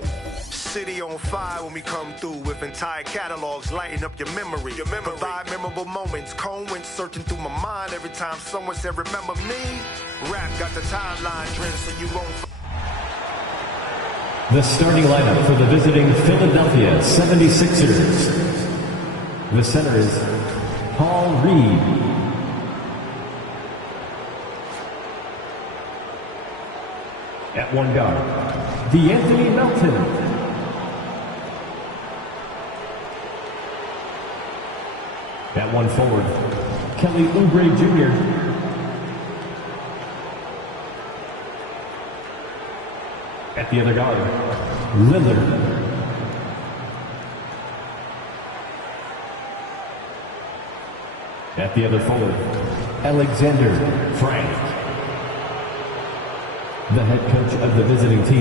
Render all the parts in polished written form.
zone. City on fire when we come through with entire catalogs lighting up your memory. Provide memorable moments. Cone went searching through my mind every time someone said, remember me? Rap got the timeline trend so you won't. The starting lineup for the visiting Philadelphia 76ers. The center is Paul Reed. At one guard, D'Anthony Melton. At one forward, Kelly Oubre Jr. At the other guard, Lillard. At the other forward, Alexander Frank. The head coach of the visiting team.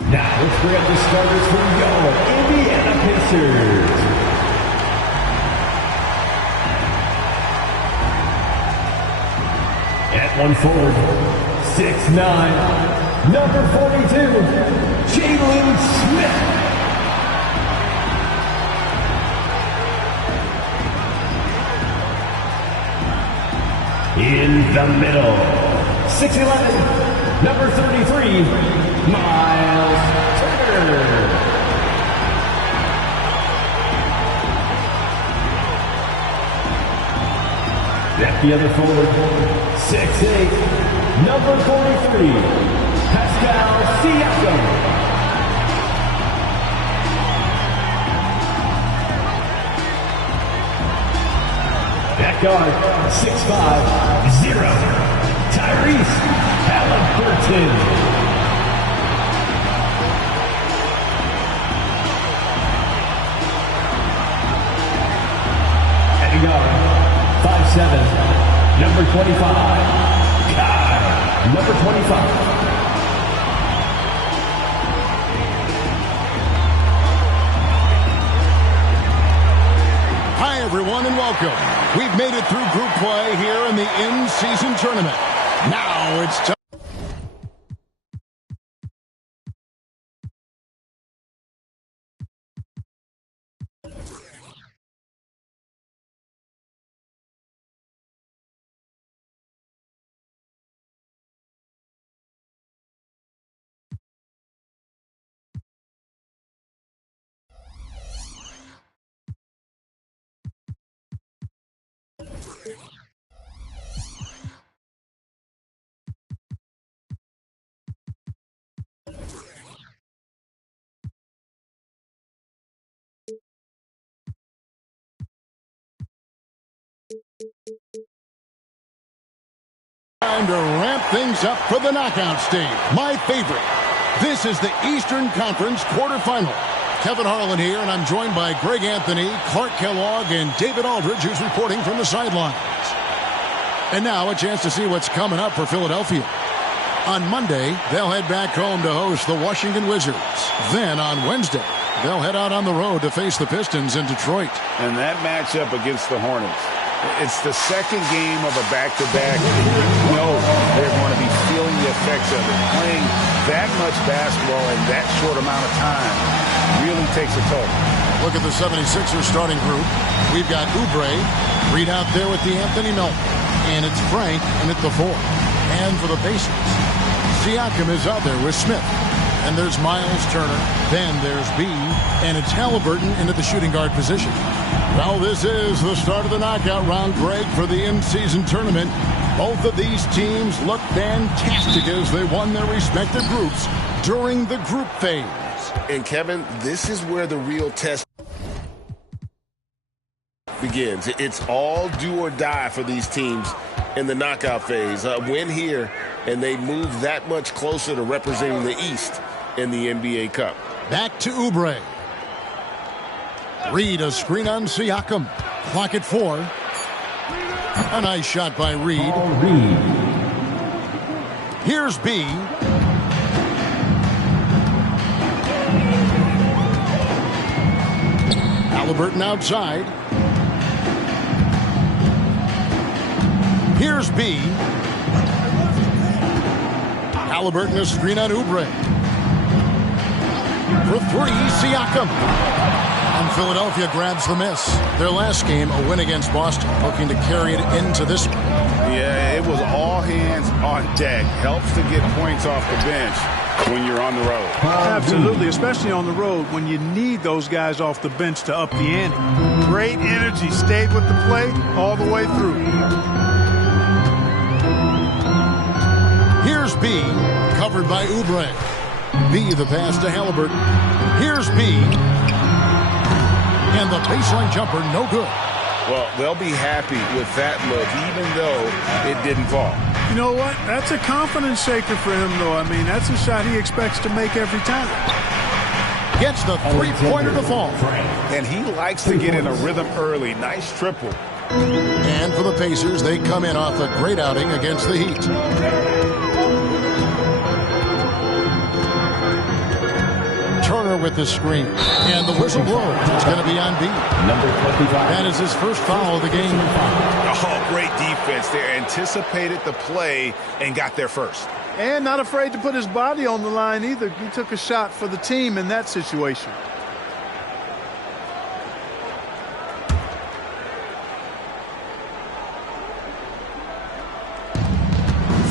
Now let's bring up the starters for your Indiana Pacers. At one forward, 6'9", number 42, Jalen Smith. In the middle, 6'11", number 33, Miles Turner. At the other forward, 6'8", number 43, Pascal Siakam. At guard, 6'5", 0, Tyrese Halliburton. At guard, 5'7", number 25, Kai, number 25. Hi, everyone, and welcome. We've made it through group play here in the in-season tournament. Now it's time. Time to ramp things up for the knockout stage. My favorite. This is the Eastern Conference quarterfinal. Kevin Harlan here, and I'm joined by Greg Anthony, Clark Kellogg, and David Aldridge, who's reporting from the sidelines. And now a chance to see what's coming up for Philadelphia. On Monday, they'll head back home to host the Washington Wizards. Then on Wednesday, they'll head out on the road to face the Pistons in Detroit. And that matchup against the Hornets, it's the second game of a back-to-back, and you know they're going to be feeling the effects of it. Playing that much basketball in that short amount of time really takes a toll. Look at the 76ers starting group. We've got Oubre, Reed out there with D'Anthony Melton, and it's Frank in at the 4. And for the Pacers, Siakam is out there with Smith. And there's Miles Turner. Then there's B. And it's Halliburton into the shooting guard position. Well, this is the start of the knockout round, Greg, for the in-season tournament. Both of these teams look fantastic as they won their respective groups during the group phase. And, Kevin, this is where the real test begins. It's all do or die for these teams in the knockout phase. Win here, and they move that much closer to representing the East in the NBA Cup. Back to Oubre. Reed, a screen on Siakam. Clock at 4. A nice shot by Reed. Here's B. Halliburton outside. Here's B. Halliburton a screen on Oubre. For three, Siakam. And Philadelphia grabs the miss. Their last game, a win against Boston, looking to carry it into this one. Yeah, it was all hands on deck. Helps to get points off the bench when you're on the road. Absolutely, especially on the road when you need those guys off the bench to up the ante. Great energy, stayed with the play all the way through. Here's B, covered by Oubre. B, the pass to Halliburton. Here's B. And the baseline jumper, no good. Well, they'll be happy with that look, even though it didn't fall. You know what? That's a confidence shaker for him, though. I mean, that's a shot he expects to make every time. Gets the three-pointer to fall. And he likes to get in a rhythm early. Nice triple. And for the Pacers, they come in off a great outing against the Heat. Turner with the screen. And the whistle blows. It's going to be on B. Number 25. That is his first foul of the game. Oh, great defense there. Anticipated the play and got there first. And not afraid to put his body on the line either. He took a shot for the team in that situation.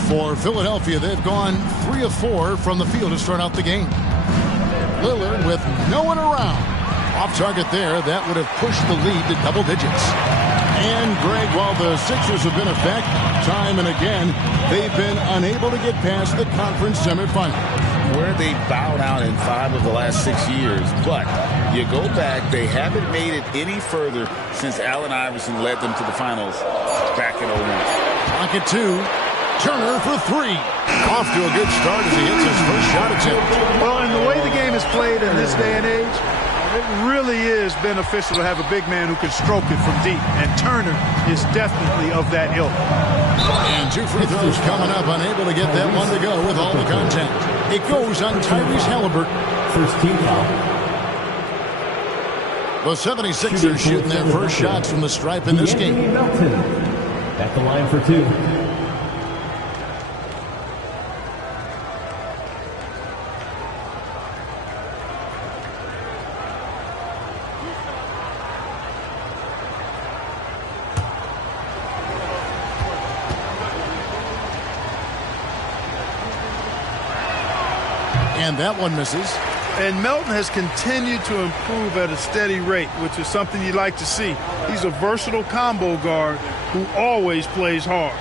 For Philadelphia, they've gone 3 of 4 from the field to start out the game. Lillard with no one around. Off target there. That would have pushed the lead to double digits. And, Greg, while the Sixers have been effective time and again, they've been unable to get past the conference semifinal. Where they bowed out in 5 of the last 6 years. But you go back, they haven't made it any further since Allen Iverson led them to the finals back in 01. Pocket 2. Turner for 3. Off to a good start as he hits his first shot attempt. Well, and the way the game is played in this day and age, it really is beneficial to have a big man who can stroke it from deep. And Turner is definitely of that ilk. And 2 free throws coming up, unable to get that one to go with all the contact. It goes on Tyrese Halliburton. First team foul. The 76ers shooting their first shots from the stripe in this game. Melton at the line for 2. And that one misses. And Melton has continued to improve at a steady rate, which is something you like to see. He's a versatile combo guard who always plays hard.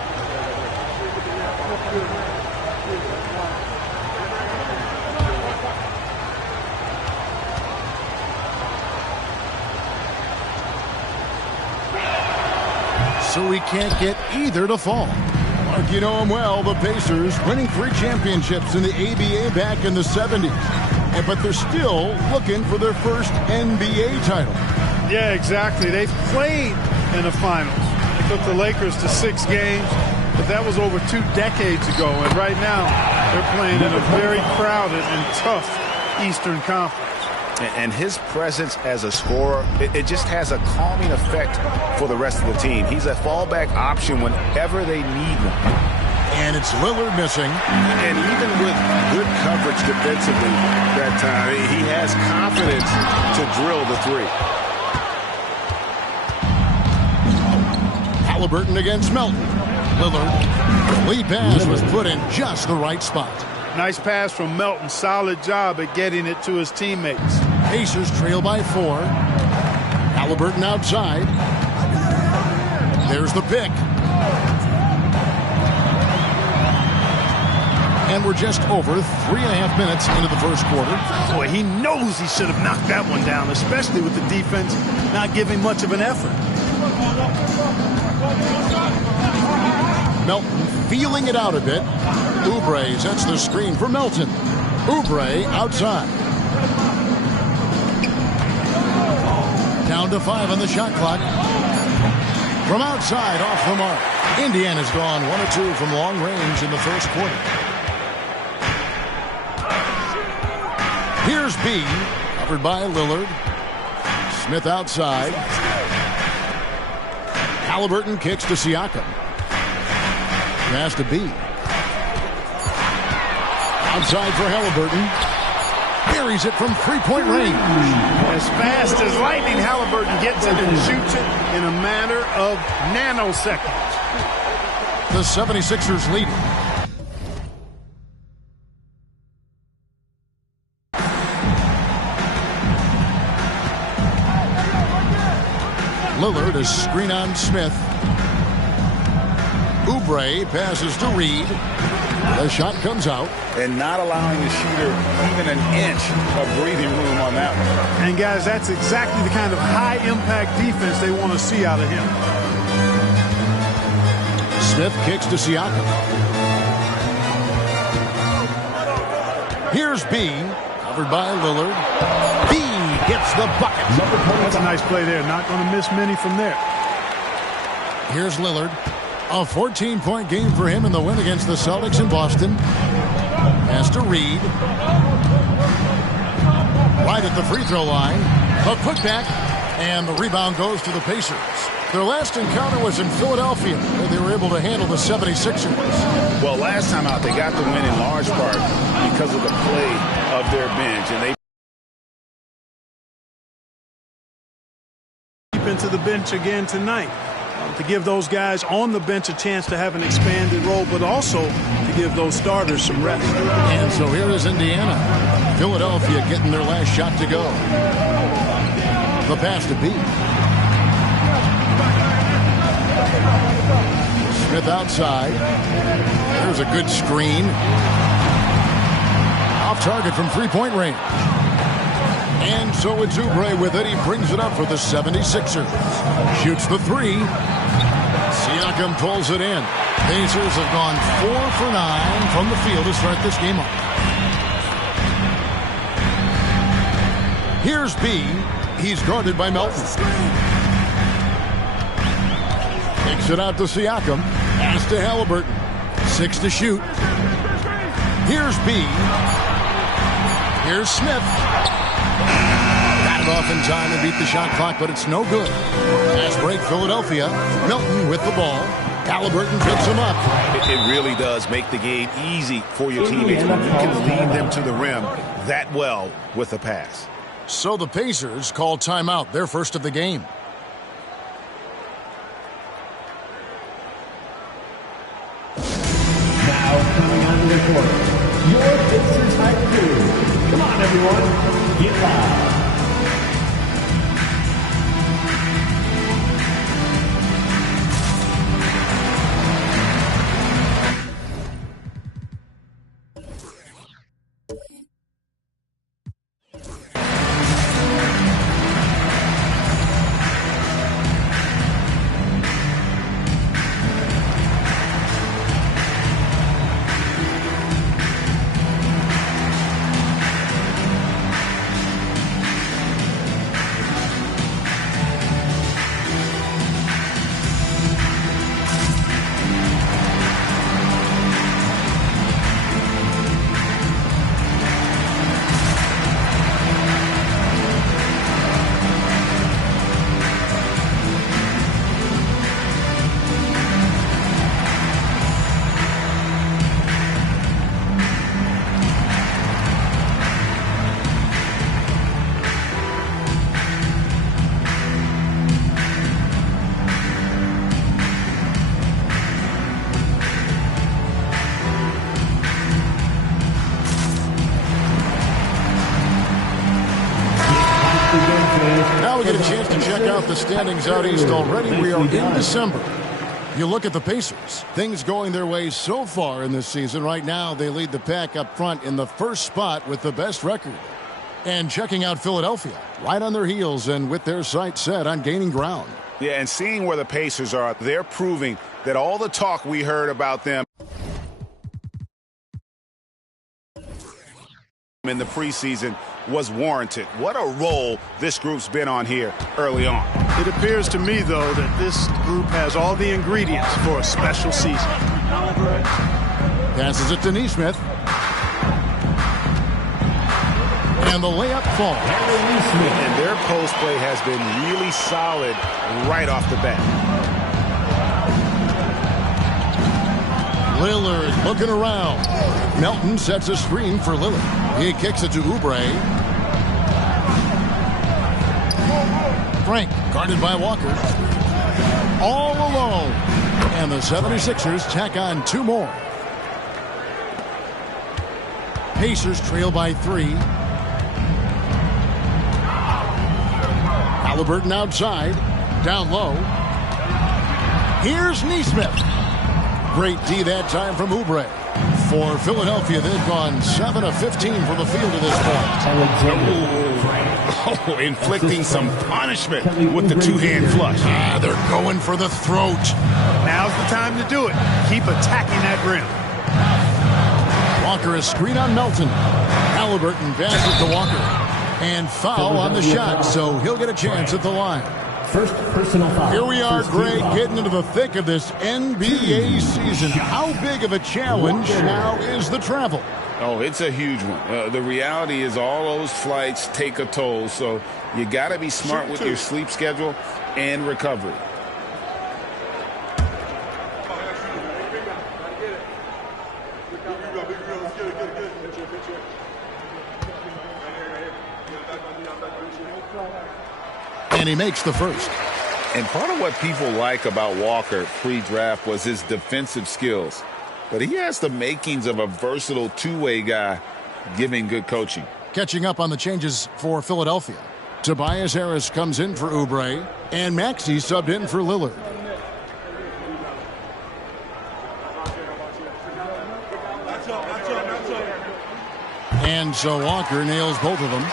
So we can't get either to fall. Mark, you know them well, the Pacers, winning 3 championships in the ABA back in the 70s. But they're still looking for their first NBA title. Yeah, exactly. They've played in the finals. They took the Lakers to 6 games, but that was over 2 decades ago. And right now, they're playing in a very crowded and tough Eastern Conference. And his presence as a scorer, it just has a calming effect for the rest of the team. He's a fallback option whenever they need one. And it's Lillard missing. And even with good coverage defensively that time, he has confidence to drill the 3. Halliburton against Melton. Lillard. The lead pass was put in just the right spot. Nice pass from Melton. Solid job at getting it to his teammates. Pacers trail by 4. Halliburton outside. There's the pick. And we're just over 3.5 minutes into the first quarter. Boy, he knows he should have knocked that one down, especially with the defense not giving much of an effort. Melton feeling it out a bit. Oubre sets the screen for Melton. Oubre outside. Down to 5 on the shot clock. From outside, off the mark. Indiana's gone 1 of 2 from long range in the first quarter. Here's B, covered by Lillard. Smith outside. Halliburton kicks to Siakam. Pass to B. Outside for Halliburton. Buries it from three-point range. As fast as lightning, Halliburton gets it and shoots it in a matter of nanoseconds. The 76ers lead. Lillard is screen on Smith. Oubre passes to Reed. The shot comes out. And not allowing the shooter even an inch of breathing room on that one. And guys, that's exactly the kind of high-impact defense they want to see out of him. Smith kicks to Siakam. Here's B, covered by Lillard. B gets the bucket. That's a nice play there. Not going to miss many from there. Here's Lillard. A 14-point game for him in the win against the Celtics in Boston. Pass to Reed. Right at the free throw line. A putback, and the rebound goes to the Pacers. Their last encounter was in Philadelphia, where they were able to handle the 76ers. Well, last time out, they got the win in large part because of the play of their bench, and they deep into the bench again tonight. To give those guys on the bench a chance to have an expanded role, but also to give those starters some rest. And so here is Indiana. Philadelphia getting their last shot to go. The pass to B. Smith outside. There's a good screen. Off target from three-point range. And so it's Oubre with it. He brings it up for the 76ers. Shoots the three. Siakam pulls it in. Pacers have gone 4 for 9 from the field to start this game off. Here's B. He's guarded by Melton. Kicks it out to Siakam. Pass to Halliburton. 6 to shoot. Here's B. Here's Smith. Got it off in time and beat the shot clock, but it's no good. Fast break, Philadelphia. Milton with the ball. Halliburton picks him up. It really does make the game easy for your teammates when you can lead them to the rim that well with a pass. So the Pacers call timeout, their first of the game. Now coming onto the court, your Pacers High Crew. Come on, everyone, get loud. Now we get a chance to check out the standings out east already. We are in December. You look at the Pacers. Things going their way so far in this season. Right now, they lead the pack up front in the first spot with the best record. And checking out Philadelphia, right on their heels and with their sights set on gaining ground. Yeah, and seeing where the Pacers are, they're proving that all the talk we heard about them in the preseason was warranted. What a role this group's been on here early on. It appears to me, though, that this group has all the ingredients for a special season. Passes it to Nesmith. And the layup falls. And their post play has been really solid right off the bat. Lillard looking around. Melton sets a screen for Lillard. He kicks it to Oubre. Frank guarded by Walker. All alone. And the 76ers tack on 2 more. Pacers trail by 3. Halliburton outside. Down low. Here's Nesmith. Great D that time from Oubre. For Philadelphia, they've gone 7 of 15 from the field to this point. Inflicting some punishment with the 2-hand flush. They're going for the throat. Now's the time to do it. Keep attacking that rim. Walker a screen on Melton. Halliburton passes to Walker. And foul on the shot, so he'll get a chance at the line. First personal foul. Here we are, Greg, getting into the thick of this NBA season. How big of a challenge now is the travel? Oh, it's a huge one. The reality is all those flights take a toll, so you got to be smart with your sleep schedule and recovery. And he makes the first. And part of what people like about Walker pre-draft was his defensive skills. But he has the makings of a versatile two-way guy giving good coaching. Catching up on the changes for Philadelphia. Tobias Harris comes in for Oubre. And Maxey subbed in for Lillard. And so Walker nails both of them.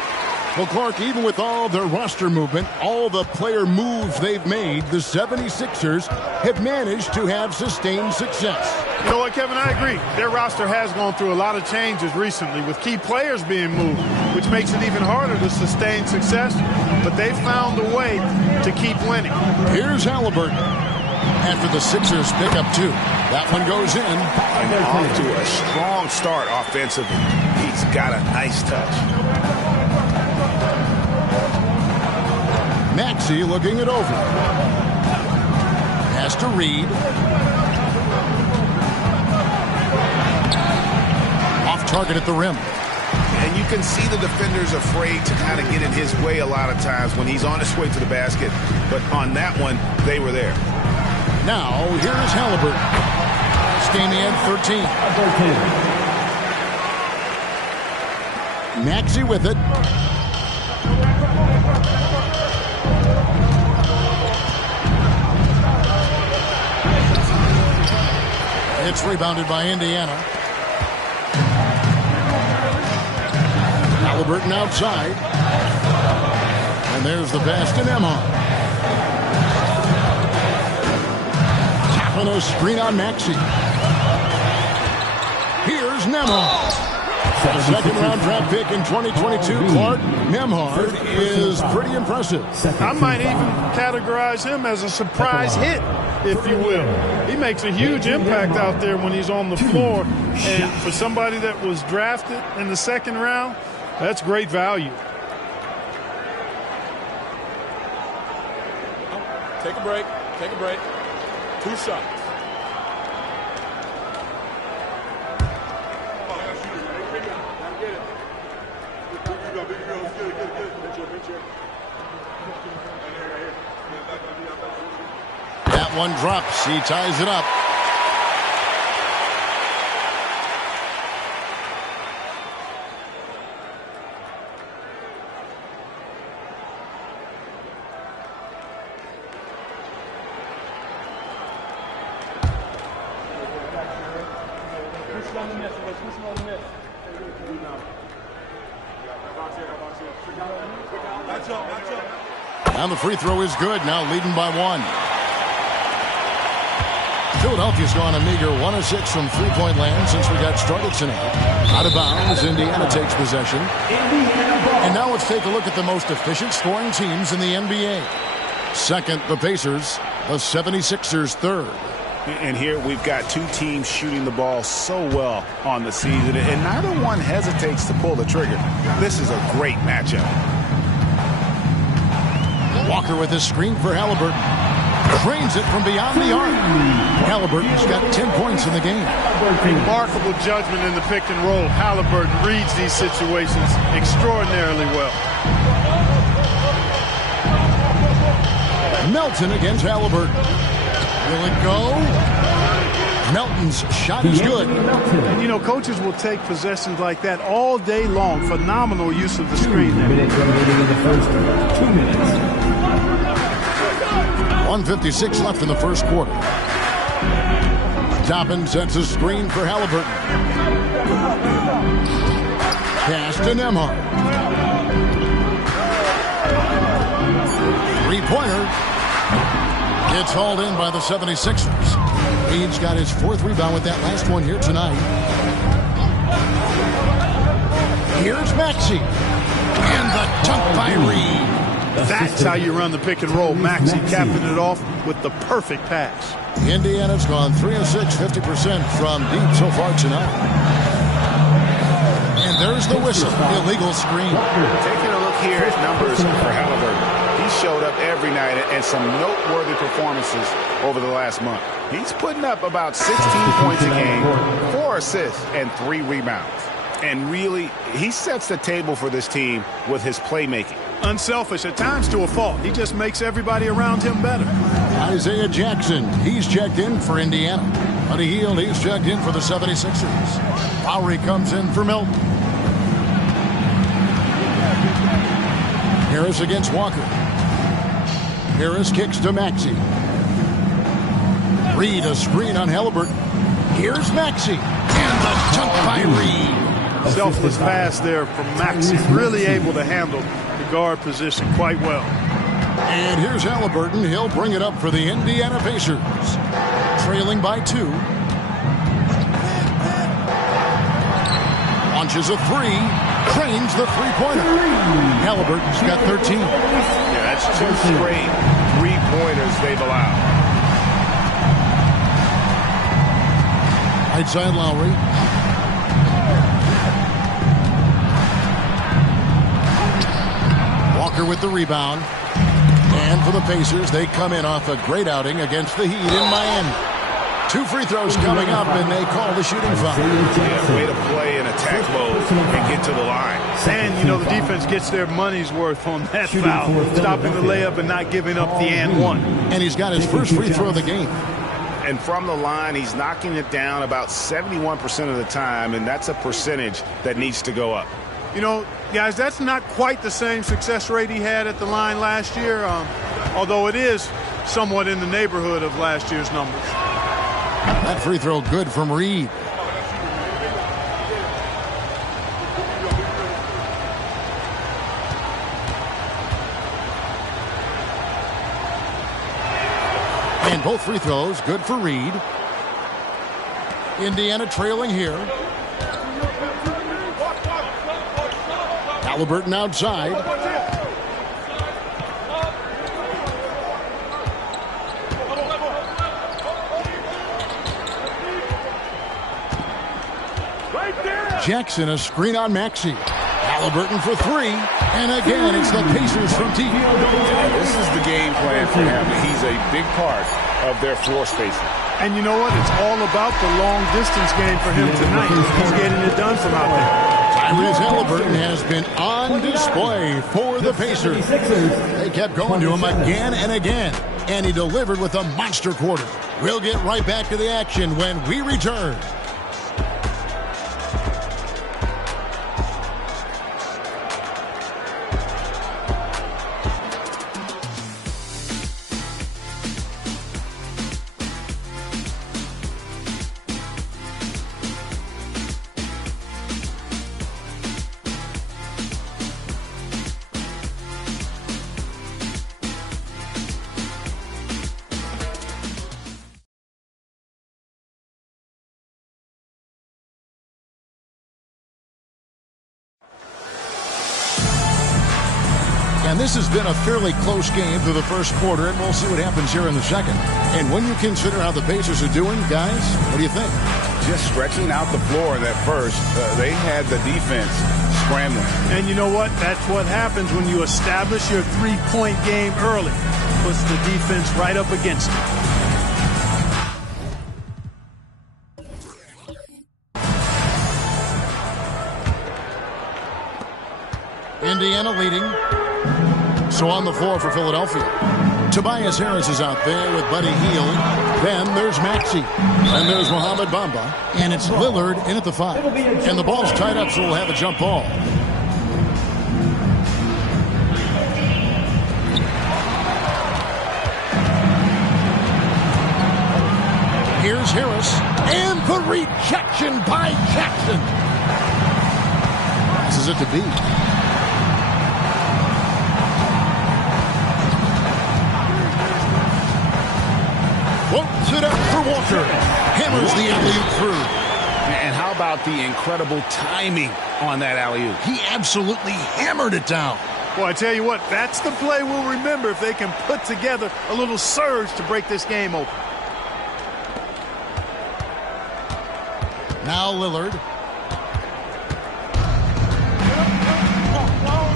Well, Clark, even with all their roster movement, all the player moves they've made, the 76ers have managed to have sustained success. You know what, Kevin? I agree. Their roster has gone through a lot of changes recently with key players being moved, which makes it even harder to sustain success. But they've found a way to keep winning. Here's Halliburton. After the Sixers pick up 2. That one goes in. And off to a strong start offensively. He's got a nice touch. Maxey looking it over. Has to Reed. Off target at the rim. And you can see the defenders afraid to kind of get in his way a lot of times when he's on his way to the basket. But on that one, they were there. Now, here's Halliburton. This game he had 13. Maxey with it. It's rebounded by Indiana. Halliburton outside. And there's the pass to Nembhard. Tapping a screen on Maxey. Here's Nembhard. A second-round draft pick in 2022, Clark. Nembhard is pretty impressive. I might even categorize him as a surprise hit, if you will. He makes a huge impact out there when he's on the floor. And for somebody that was drafted in the second round, that's great value. Take a break. Take a break. 2 shots. That one drops. He ties it up. And the free throw is good. Now leading by 1. Philadelphia's gone a meager 1 of 6 from three-point land since we got started tonight. Out of bounds, Indiana takes possession. And now let's take a look at the most efficient scoring teams in the NBA. Second, the Pacers. The 76ers third. And here we've got 2 teams shooting the ball so well on the season, and neither one hesitates to pull the trigger. This is a great matchup. Walker with his screen for Halliburton. Drains it from beyond the arc. Halliburton's got 10 points in the game. Remarkable judgment in the pick and roll. Halliburton reads these situations extraordinarily well. Melton against Halliburton. Will it go? Melton's shot is good. And, you know, coaches will take possessions like that all day long. Phenomenal use of the screen there. 2 minutes remaining in the first 2 minutes. 1:56 left in the first quarter. Toppin sets a screen for Halliburton. Pass to Nembhard. Three-pointer. Gets hauled in by the 76ers. Reed's got his 4th rebound with that last one here tonight. Here's Maxey. And the dunk by Reed. That's how you run the pick and roll. Maxey capping it off with the perfect pass. Indiana's gone 3 of 6, 50% from deep so far tonight. And there's the whistle. Illegal screen. Taking a look here at numbers for Halliburton. He showed up every night and some noteworthy performances over the last month. He's putting up about 16 points a game, 4 assists, and 3 rebounds. And really, he sets the table for this team with his playmaking. Unselfish at times to a fault. He just makes everybody around him better. Isaiah Jackson, he's checked in for Indiana. Buddy Hield, he's checked in for the 76ers. Lowry comes in for Melton. Harris against Walker. Harris kicks to Maxey. Reed a screen on Halliburton. Here's Maxey. And the dunk by Reed. Selfless pass there from Maxey. Really able to handle the guard position quite well. And here's Halliburton. He'll bring it up for the Indiana Pacers. Trailing by 2. Launches a 3. Cranes the three-pointer. Halliburton's got 13. Yeah, that's 2 straight three-pointers they've allowed. Right side Lowry. Walker with the rebound. And for the Pacers, they come in off a great outing against the Heat in Miami. 2 free throws coming up, and they call the shooting foul. Yeah, way to play in attack mode and get to the line. And, you know, the defense gets their money's worth on that foul. Stopping the layup and not giving up the and one. And he's got his first free throw of the game. And from the line, he's knocking it down about 71% of the time, and that's a percentage that needs to go up. You know, guys, that's not quite the same success rate he had at the line last year, although it is somewhat in the neighborhood of last year's numbers. That free throw good from Reed. And both free throws good for Reed. Indiana trailing here. Halliburton outside. Jackson a screen on Maxey. Halliburton for 3. And again, it's the Pacers from TV. This is the game plan for him. He's a big part of their floor spacing. And you know what? It's all about the long-distance game for him tonight. He's getting it done from out there. Tyrese Halliburton has been on display for the Pacers. They kept going to him again and again, and he delivered with a monster quarter. We'll get right back to the action when we return. And this has been a fairly close game through the first quarter, and we'll see what happens here in the second. And when you consider how the Pacers are doing, guys, what do you think? Just stretching out the floor in that first, they had the defense scrambling. And you know what? That's what happens when you establish your three-point game early. puts the defense right up against him. Indiana leading. So on the floor for Philadelphia. Tobias Harris is out there with Buddy Hield. Then there's Maxey. And there's Mohamed Bamba. And it's Lillard in at the 5. And the ball's tied up, so we'll have a jump ball. Here's Harris. And the rejection by Jackson. This is it to be. Floats it up for Walker. Hammers the alley-oop through. And how about the incredible timing on that alley-oop? He absolutely hammered it down. Well, I tell you what, that's the play we'll remember if they can put together a little surge to break this game open. Now Lillard.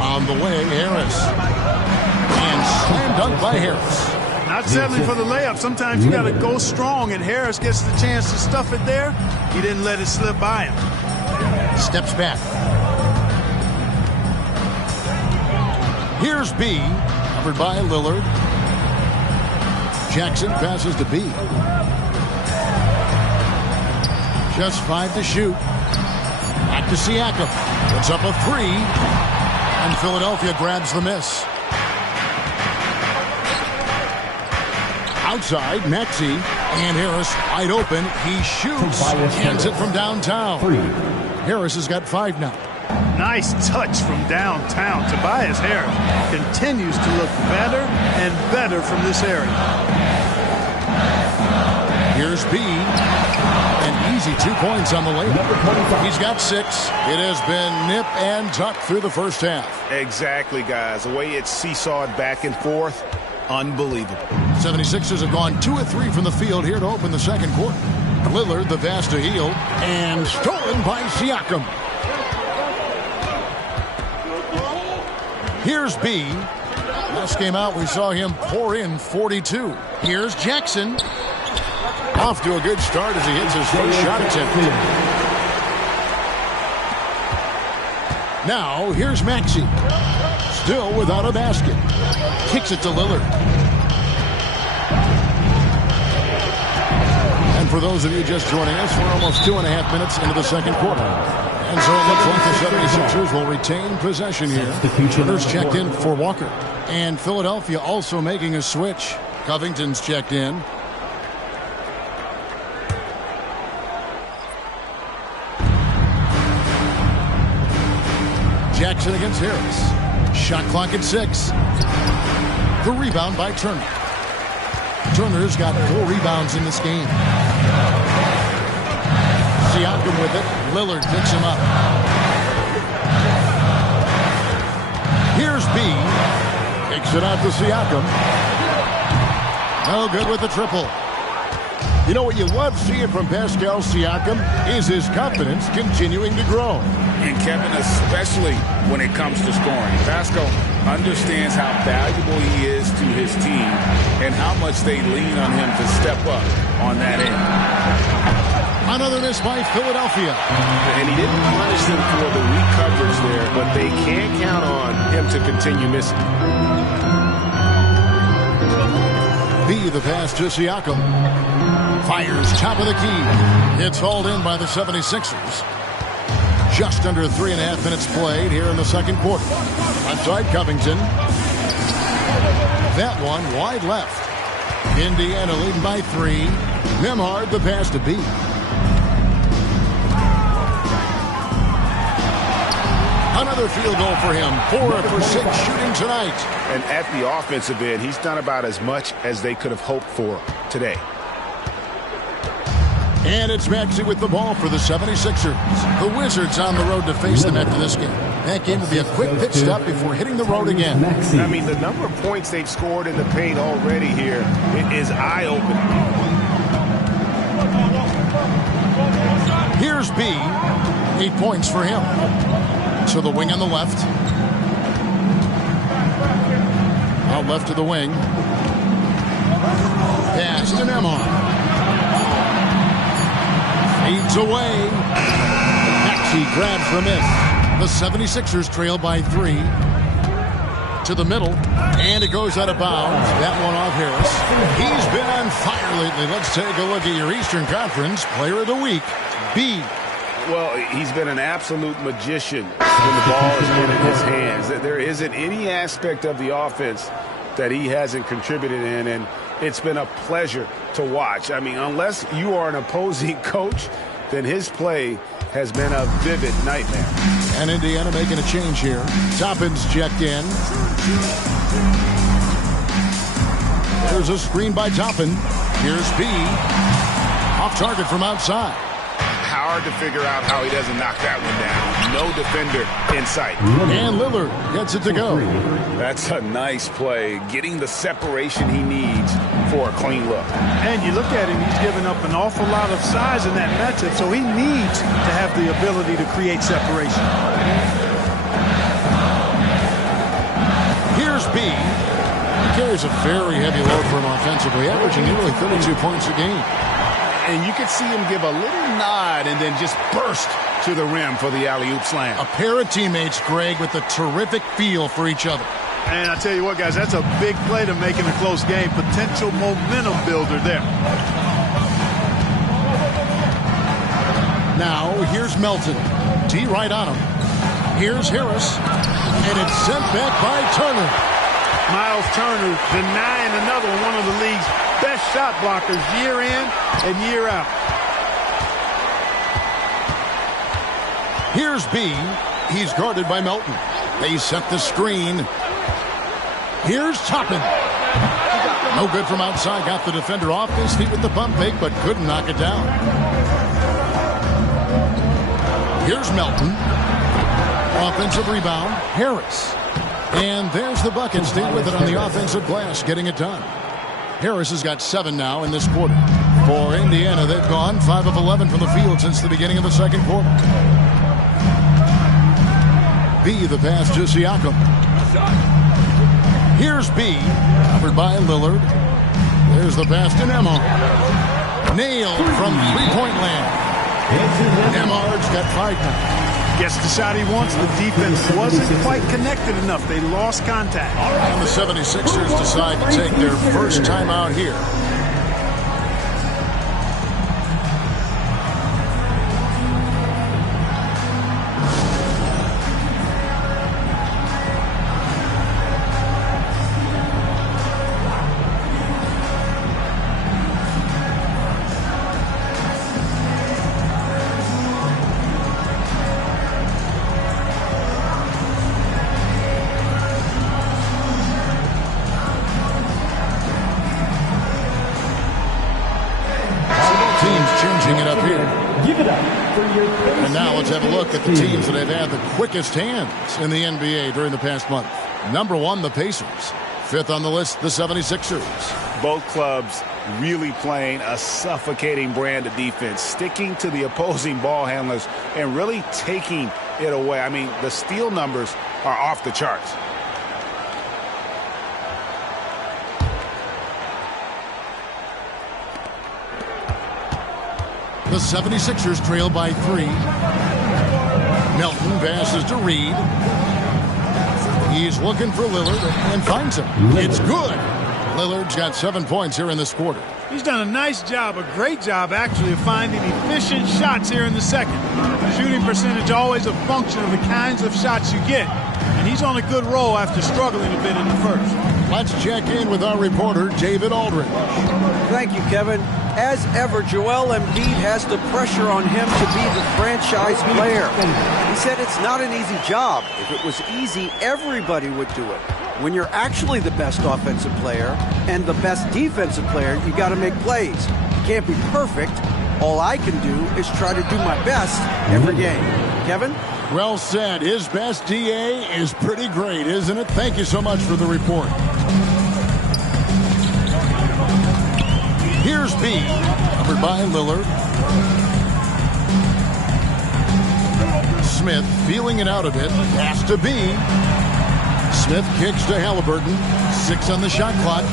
On the way, Harris. And slam dunk by Harris. Not settling for the layup. Sometimes you got to go strong, and Harris gets the chance to stuff it there. He didn't let it slip by him. Steps back. Here's B. Covered by Lillard. Jackson passes to B. Just 5 to shoot. Back to Siakam. Puts up a 3. And Philadelphia grabs the miss. Outside, Maxey. And Harris wide open. He shoots. Hands it from downtown. Harris has got 5 now. Nice touch from downtown. Tobias Harris continues to look better and better from this area. Here's B. An easy 2 points on the layup. He's got 6. It has been nip and tuck through the first half. Exactly, guys. The way it's seesawed back and forth, unbelievable. 76ers have gone 2 of 3 from the field here to open the second quarter. Lillard, the pass to Hield, and stolen by Siakam. Here's B. Last game out, we saw him pour in 42. Here's Jackson. Off to a good start as he hits his first shot attempt. Now, here's Maxey. Still without a basket. Kicks it to Lillard. And for those of you just joining us, we're almost 2.5 minutes into the second quarter. And so it looks like the 76ers will retain possession here. Turner's checked in for Walker. And Philadelphia also making a switch. Covington's checked in. Jackson against Harris. Shot clock at 6. The rebound by Turner. Turner's got 4 rebounds in this game. Siakam with it. Lillard picks him up. Here's B. Kicks it out to Siakam. No good with the triple. You know what you love seeing from Pascal Siakam is his confidence continuing to grow. And Kevin, especially when it comes to scoring. Pascal understands how valuable he is to his team and how much they lean on him to step up on that end. Another miss by Philadelphia. And he didn't punish them for the weak coverage there, but they can't count on him to continue missing. B, the pass to Siakam. Fires top of the key. It's hauled in by the 76ers. Just under 3.5 minutes played here in the second quarter. Outside Covington. That one wide left. Indiana leading by 3. Nembhard the pass to B. Another field goal for him. 4 for 6 shooting tonight. And at the offensive end, he's done about as much as they could have hoped for today. And it's Maxey with the ball for the 76ers. The Wizards on the road to face them after this game. That game will be a quick pit stop before hitting the road again. I mean, the number of points they've scored in the paint already here is eye-opening. Here's B. 8 points for him. To the wing on the left. Out left to the wing. Pass to Nemar. Fades away. Maxey grabs the miss. The 76ers trail by 3. To the middle, and it goes out of bounds. That one off Harris. He's been on fire lately. Let's take a look at your Eastern Conference Player of the Week, B. Well, he's been an absolute magician when the ball has been in his hands. There isn't any aspect of the offense that he hasn't contributed in, and it's been a pleasure to watch. I mean, unless you are an opposing coach, then his play has been a vivid nightmare. And Indiana making a change here. Toppin's checked in. There's a screen by Toppin. Here's B. Off target from outside. Hard to figure out how he doesn't knock that one down. No defender in sight. And Lillard gets it to go. That's a nice play, getting the separation he needs for a clean look. And you look at him, he's given up an awful lot of size in that matchup, so he needs to have the ability to create separation. Here's B. He carries a very heavy load for him offensively, averaging nearly 32 points a game. And you could see him give a little nod and then just burst to the rim for the alley-oop slam. A pair of teammates, Greg, with a terrific feel for each other. And I tell you what, guys, that's a big play to make in a close game. Potential momentum builder there. Now, here's Melton. D right on him. Here's Harris. And it's sent back by Turner. Miles Turner denying another one of the league's best shot blockers year in and year out. Here's B. He's guarded by Melton. They set the screen. Here's Toppin. No good from outside. Got the defender off his feet with the pump fake, but couldn't knock it down. Here's Melton. Offensive rebound. Harris. And there's the bucket. Stay with it on the offensive glass, getting it done. Harris has got 7 now in this quarter. For Indiana, they've gone 5 of 11 from the field since the beginning of the second quarter. B, the pass to Siakam. Here's B, covered by Lillard. There's the pass to Nemar. Nailed from three-point land. Nemar's got 5 now. Gets the shot he wants. The defense wasn't quite connected enough. They lost contact. And the 76ers decide to take their first time out here. And now let's have a look at the teams that have had the quickest hands in the NBA during the past month. Number 1, the Pacers. 5th on the list, the 76ers. Both clubs really playing a suffocating brand of defense, sticking to the opposing ball handlers and really taking it away. I mean, the steal numbers are off the charts. The 76ers trail by 3. Melton passes to Reed. He's looking for Lillard and finds him. It's good. Lillard's got 7 points here in this quarter. He's done a nice job, a great job actually, of finding efficient shots here in the second. Shooting percentage always a function of the kinds of shots you get. And he's on a good roll after struggling a bit in the first. Let's check in with our reporter, David Aldridge. Thank you, Kevin. As ever, Joel Embiid has the pressure on him to be the franchise player. He said it's not an easy job. If it was easy, everybody would do it. When you're actually the best offensive player and the best defensive player, you got to make plays. You can't be perfect. All I can do is try to do my best every game. Kevin? Well said. His best DA is pretty great, isn't it? Thank you so much for the report. Here's B, covered by Lillard. Smith feeling it out a bit. Pass to B. Smith kicks to Halliburton. 6 on the shot clock.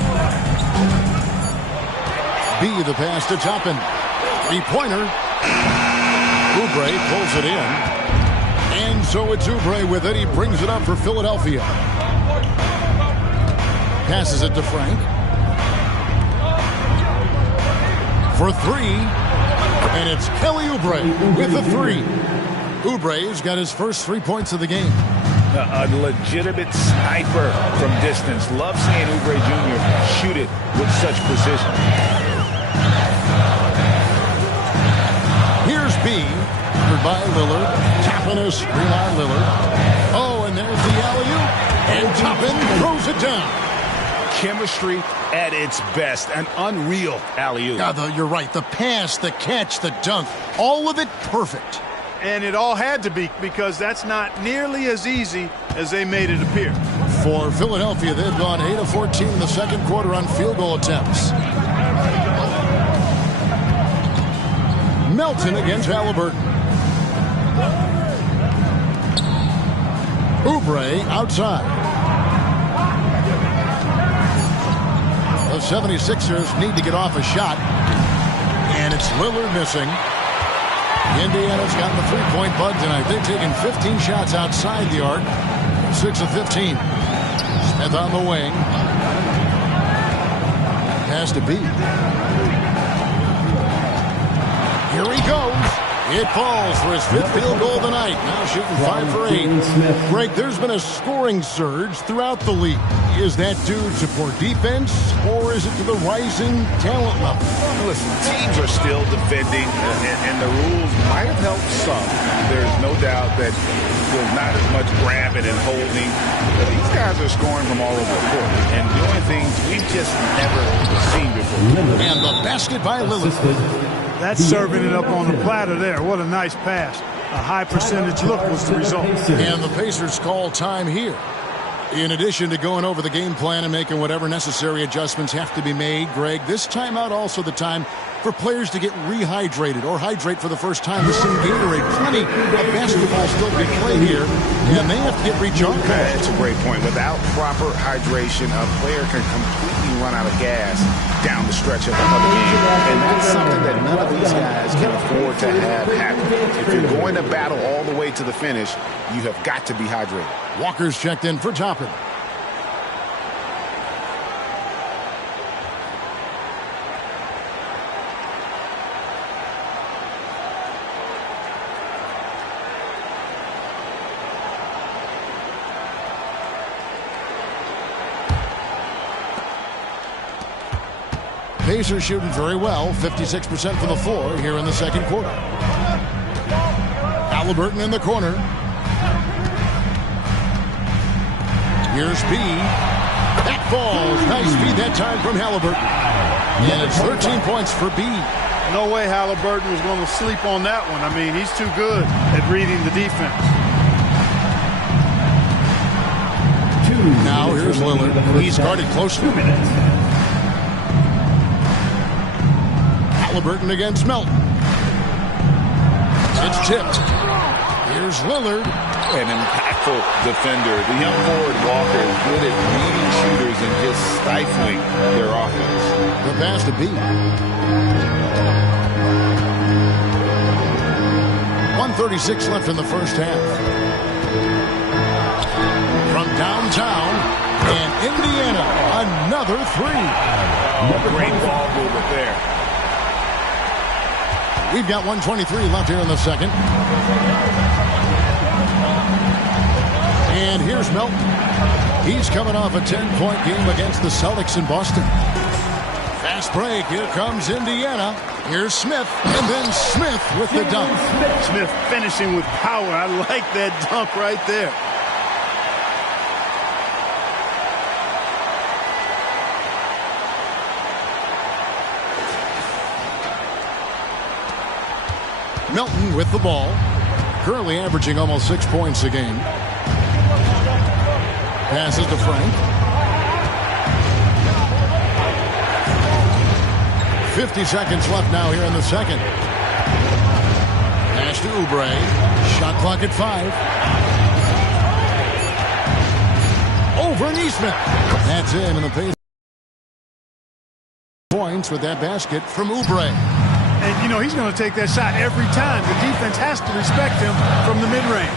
B, the pass to Toppin. Three-pointer. Oubre pulls it in. And so it's Oubre with it. He brings it up for Philadelphia. Passes it to Frank. For three. And it's Kelly Oubre with the three. Oubre's got his first 3 points of the game. A legitimate sniper from distance. Love seeing Oubre Jr. shoot it with such precision. Here's B. Covered by Lillard. Tapping a screen on Lillard. Oh, and there's the alley-oop. And Toppin throws it down. Chemistry at its best. An unreal alley-oop. Yeah, you're right. The pass, the catch, the dunk. All of it perfect. And it all had to be, because that's not nearly as easy as they made it appear. For Philadelphia, they've gone 8 of 14 in the second quarter on field goal attempts. Melton against Halliburton. Oubre outside. The 76ers need to get off a shot. And it's Lillard missing. Indiana's gotten the three-point bug tonight. They've taken 15 shots outside the arc. 6 of 15. Smith on the wing. Pass to B. Here he goes. It falls for his fifth field goal of the night. Now shooting 5 for 8. Greg, there's been a scoring surge throughout the league. Is that due to poor defense, or is it to the rising talent level? Listen, teams are still defending, and the rules might have helped some. There's no doubt that there's not as much grabbing and holding. But these guys are scoring from all over the court and doing things we've just never seen before. And the basket by Lillard. That's serving it up on the platter there. What a nice pass. A high percentage look was the result. And the Pacers call time here. In addition to going over the game plan and making whatever necessary adjustments have to be made, Greg, this timeout also the time for players to get rehydrated or hydrate for the first time with some Gatorade. Plenty of basketball still to be played here, and they have to get recharged. That's a great point. Without proper hydration, a player can completely run out of gas down the stretch of the game. And that's something that none of these guys can afford to have happen. If you're going to battle all the way to the finish, you have got to be hydrated. Walker's checked in for Toppin. Pacers shooting very well, 56% from the floor here in the second quarter. Halliburton in the corner. Here's B. That falls. Nice feed that time from Halliburton. And it's 13 points for B. No way Halliburton was going to sleep on that one. I mean, he's too good at reading the defense. Now here's Lillard. He's guarded closely. Halliburton against Melton. It's tipped. Here's Lillard. An impactful defender. The young forward Walker is good at reading shooters and just stifling their offense. The pass to B. 1:36 left in the first half. From downtown, and Indiana, another three. Great ball movement there. We've got 1:23 left here in the second. And here's Melton. He's coming off a 10-point game against the Celtics in Boston. Fast break. Here comes Indiana. Here's Smith. And then Smith with the dunk. Smith finishing with power. I like that dunk right there. Melton with the ball. Currently averaging almost 6 points a game. Passes to Frank. 50 seconds left now here in the second. Pass to Oubre. Shot clock at 5. Over Neesmith. That's in the pace. points with that basket from Oubre. And, you know, he's going to take that shot every time. The defense has to respect him from the mid-range.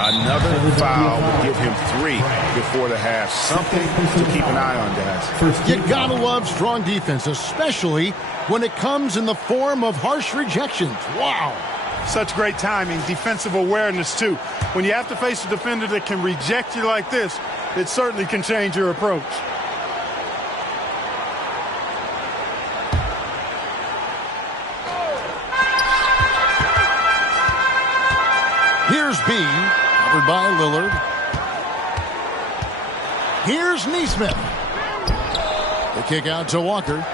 Another foul will give him 3 before the half. Something to keep an eye on, guys. You gotta love strong defense, especially when it comes in the form of harsh rejections. Wow. Such great timing, defensive awareness, too. When you have to face a defender that can reject you like this, it certainly can change your approach. Here's B, covered by Lillard. Here's Neesmith. The kick out to Walker.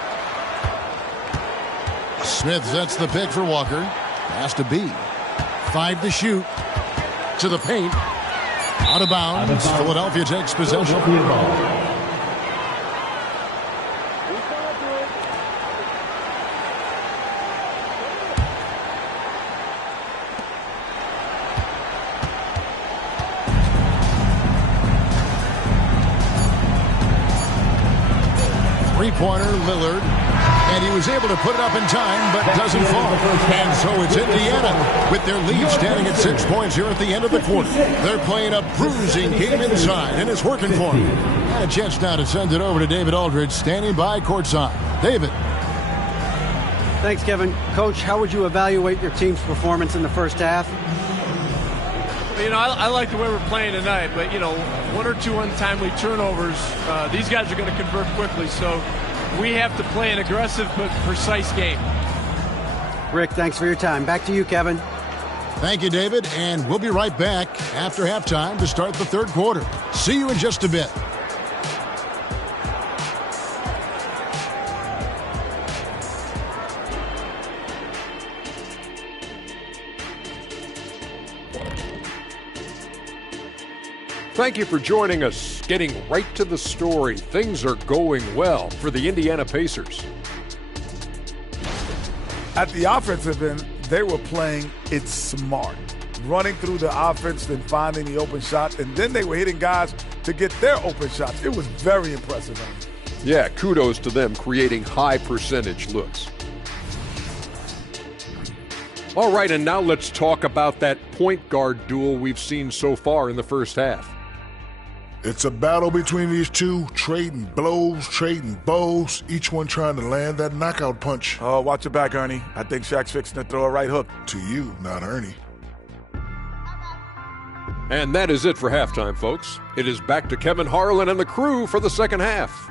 Smith sets the pick for Walker. Pass to B. 5 to shoot. To the paint. Out of bounds. Philadelphia takes possession. Three-pointer, Lillard. And he was able to put it up in time, but doesn't fall. And so it's Indiana with their lead standing at 6 points here at the end of the quarter. They're playing a bruising game inside, and it's working for them. And a chance now to send it over to David Aldridge, standing by courtside. David. Thanks, Kevin. Coach, how would you evaluate your team's performance in the first half? You know, I like the way we're playing tonight, but, you know, 1 or 2 untimely turnovers, these guys are going to convert quickly, so we have to play an aggressive but precise game. Rick, thanks for your time. Back to you, Kevin. Thank you, David, and we'll be right back after halftime to start the third quarter. See you in just a bit. Thank you for joining us. Getting right to the story, things are going well for the Indiana Pacers. At the offensive end, they were playing it smart. Running through the offense, then finding the open shot, and then they were hitting guys to get their open shots. It was very impressive. Yeah, kudos to them creating high percentage looks. All right, and now let's talk about that point guard duel we've seen so far in the first half. It's a battle between these two, trading blows, trading bows, each one trying to land that knockout punch. Oh, watch your back, Ernie. I think Shaq's fixing to throw a right hook. To you, not Ernie. And that is it for halftime, folks. It is back to Kevin Harlan and the crew for the second half.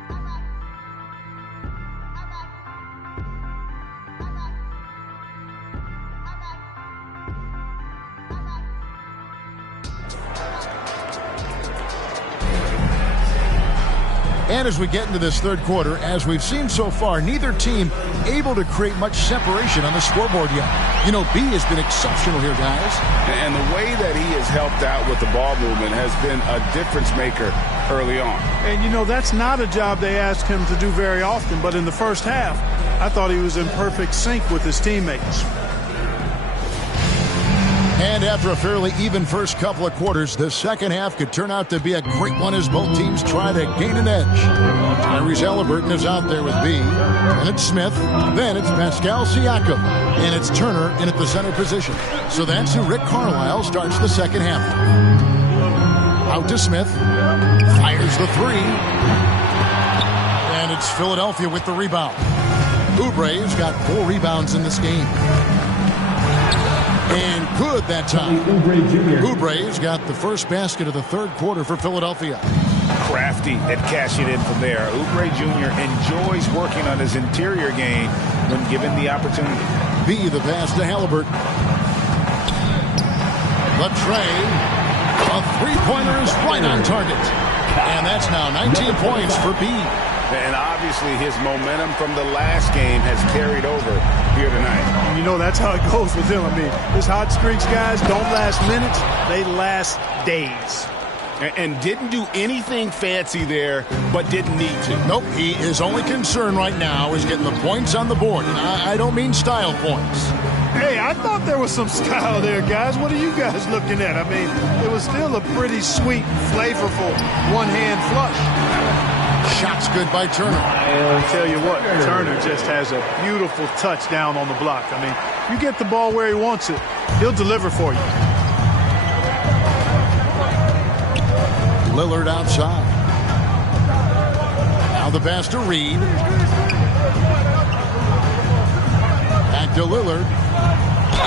And as we get into this third quarter, as we've seen so far, neither team able to create much separation on the scoreboard yet. You know, B has been exceptional here, guys. And the way that he has helped out with the ball movement has been a difference maker early on. And, you know, that's not a job they ask him to do very often. But in the first half, I thought he was in perfect sync with his teammates. And after a fairly even first couple of quarters, the second half could turn out to be a great one as both teams try to gain an edge. Tyrese Halliburton is out there with B. And it's Smith. Then it's Pascal Siakam. And it's Turner in at the center position. So that's who Rick Carlisle starts the second half. Out to Smith. Fires the three. And it's Philadelphia with the rebound. Oubre's got 4 rebounds in this game. And good that time. Oubre's got the first basket of the third quarter for Philadelphia. Crafty at cashing in from there. Oubre Jr. enjoys working on his interior game when given the opportunity. B, the pass to Halliburton. The tray. A three-pointer is right on target. And that's now 19 points for B. And obviously his momentum from the last game has carried over here tonight. And you know, that's how it goes with him. I mean, his hot streaks, guys, don't last minutes. They last days. And didn't do anything fancy there, but didn't need to. Nope, his only concern right now is getting the points on the board. And I don't mean style points. Hey, I thought there was some style there, guys. What are you guys looking at? I mean, it was still a pretty sweet, flavorful one-hand flush. Shot's good by Turner. I'll tell you what, Turner just has a beautiful touchdown on the block. I mean, you get the ball where he wants it, he'll deliver for you. Lillard outside. Now the pass to Reed. Back to Lillard.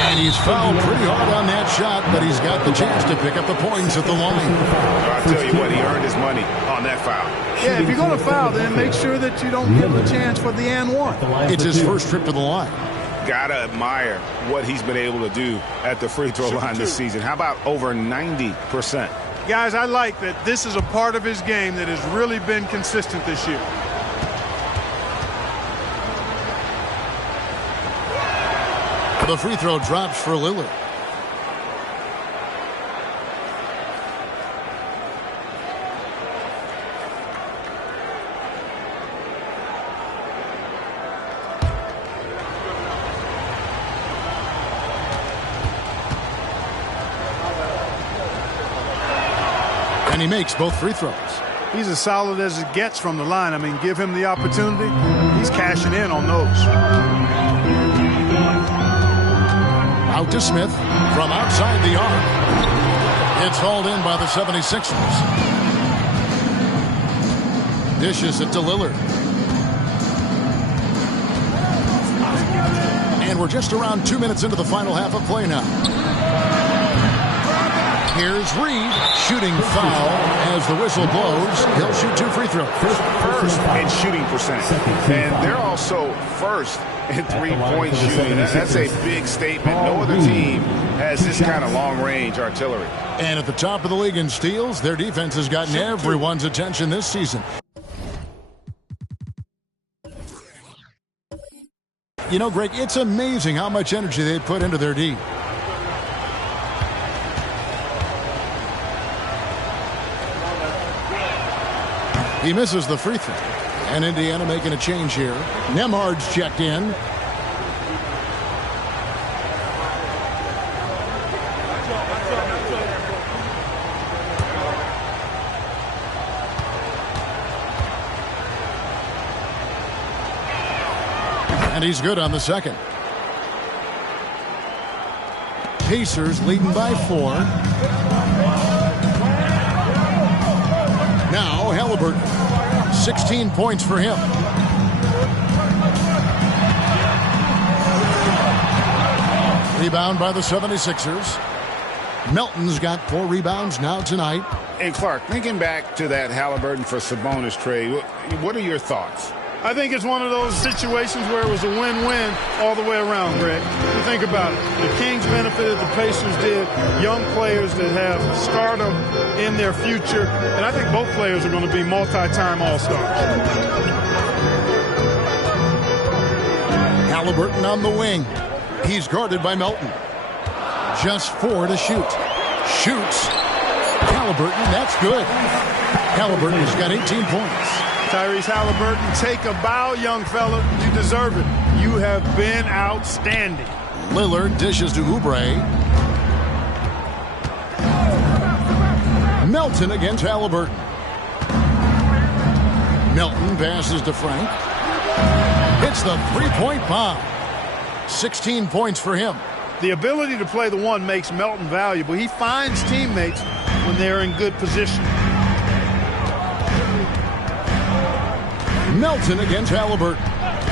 And he's fouled pretty hard on that shot, but he's got the chance to pick up the points at the line. I'll tell you what, he earned his money on that foul. Yeah, if you're going to foul, then make sure that you don't give a chance for the and one. It's his first trip to the line. Gotta admire what he's been able to do at the free throw line this season. How about over 90%? Guys, I like that this is a part of his game that has really been consistent this year. The free throw drops for Lillard. And he makes both free throws. He's as solid as it gets from the line. I mean, give him the opportunity. He's cashing in on those. Out to Smith from outside the arc. It's hauled in by the 76ers. Dishes it to Lillard. And we're just around 2 minutes into the final half of play now. Here's Reed, shooting foul as the whistle blows. He'll shoot 2 free throws. First in shooting percentage. And they're also first in three-point shooting. That's a big statement. No other team has this kind of long-range artillery. And at the top of the league in steals, their defense has gotten everyone's attention this season. You know, Greg, it's amazing how much energy they put into their D. He misses the free throw. And Indiana making a change here. Nemhard's checked in. And he's good on the second. Pacers leading by 4. Now Halliburton. 16 points for him. Rebound by the 76ers. Melton's got 4 rebounds now tonight. And Clark, thinking back to that Halliburton for Sabonis trade, what are your thoughts? I think it's one of those situations where it was a win-win all the way around, Greg. You think about it. The Kings benefited, the Pacers did. Young players that have stardom in their future. And I think both players are going to be multi-time All-Stars. Halliburton on the wing. He's guarded by Melton. Just 4 to shoot. Shoots. Halliburton, that's good. Halliburton's got 18 points. Tyrese Halliburton, take a bow, young fella. You deserve it. You have been outstanding. Lillard dishes to Oubre. Melton against Halliburton. Melton passes to Frank. Hits the three-point bomb. 16 points for him. The ability to play the one makes Melton valuable. He finds teammates when they're in good position. Melton against Halliburton.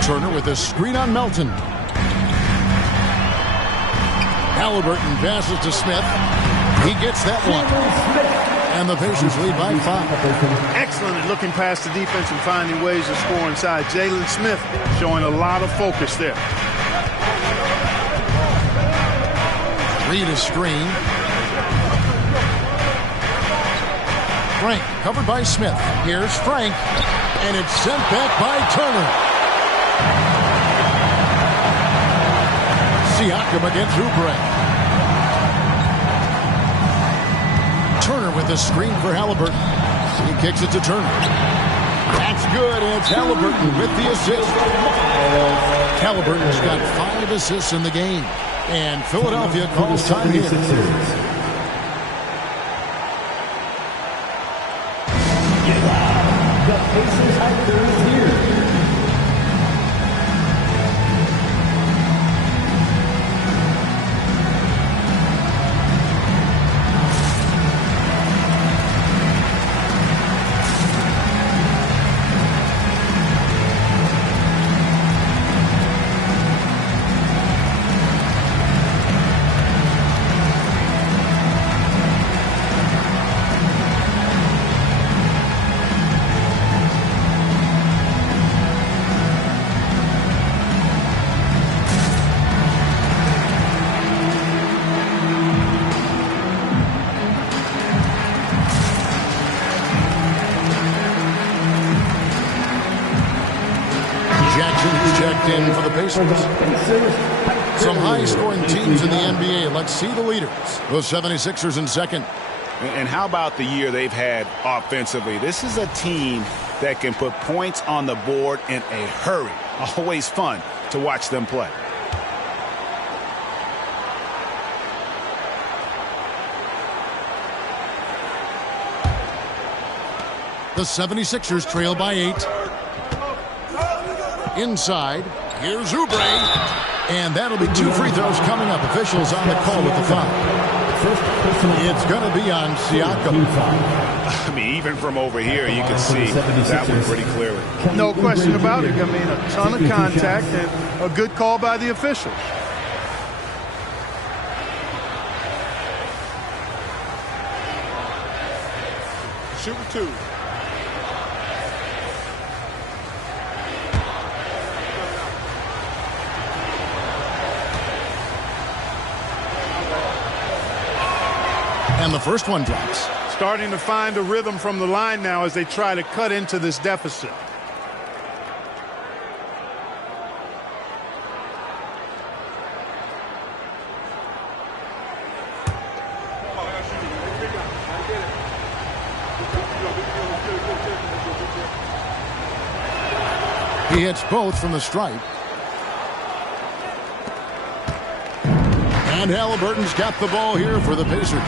Turner with a screen on Melton. Halliburton passes to Smith. He gets that one. And the Pacers lead by 5. Excellent at looking past the defense and finding ways to score inside. Jalen Smith showing a lot of focus there. Reed is screen. Frank covered by Smith. Here's Frank. And it's sent back by Turner. Siakam against Oubre. Turner with a screen for Halliburton. He kicks it to Turner. That's good, and it's Halliburton with the assist. Halliburton's got 5 assists in the game. And Philadelphia calls time here. The Pacers in for the Pacers. Some high-scoring teams in the NBA. Let's see the leaders. The 76ers in second. And how about the year they've had offensively? This is a team that can put points on the board in a hurry. Always fun to watch them play. The 76ers trail by 8. Inside, here's Oubre. And that'll be 2 free throws coming up. Officials on the call with the foul. It's going to be on Siakam. I mean, even from over here, you can see that one pretty clearly. No question about it. I mean, a ton of contact and a good call by the officials. Shooting 2. And the first one drops. Starting to find a rhythm from the line now as they try to cut into this deficit. He hits both from the stripe. And Halliburton's got the ball here for the Pacers.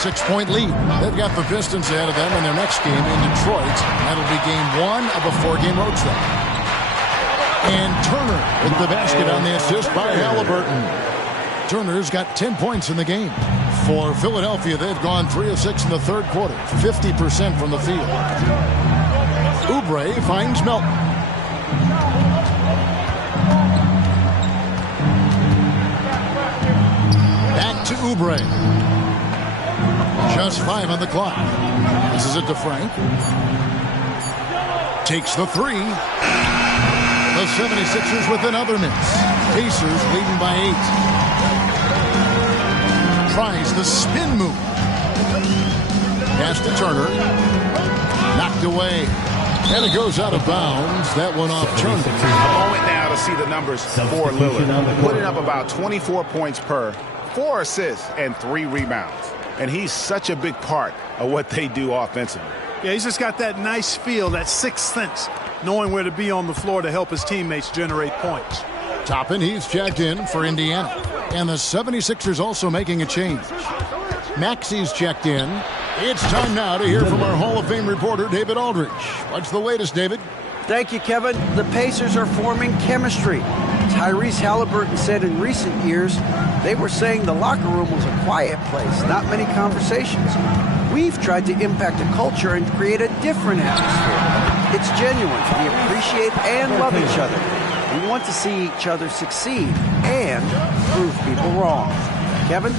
6-point lead. They've got the Pistons ahead of them in their next game in Detroit. That'll be game 1 of a 4-game road trip. And Turner with the basket on the assist by Halliburton. Turner's got 10 points in the game. For Philadelphia, they've gone 3 of 6 in the third quarter. 50% from the field. Oubre finds Melton. Back to Oubre. Just 5 on the clock. Passes it to Frank. Takes the 3. The 76ers with another miss. Pacers leading by 8. Tries the spin move. Pass to Turner. Knocked away. And it goes out of bounds. That one off Turner. A moment now to see the numbers for Lillard. Putting up about 24 points per, 4 assists, and 3 rebounds. And he's such a big part of what they do offensively. Yeah, he's just got that nice feel, that sixth sense, knowing where to be on the floor to help his teammates generate points. Toppin, he's checked in for Indiana. And the 76ers also making a change. Maxi's checked in. It's time now to hear from our Hall of Fame reporter, David Aldridge. What's the latest, David? Thank you, Kevin. The Pacers are forming chemistry. Tyrese Halliburton said in recent years they were saying the locker room was a quiet place, not many conversations. We've tried to impact a culture and create a different atmosphere. It's genuine. We appreciate and love each other. We want to see each other succeed and prove people wrong. Kevin?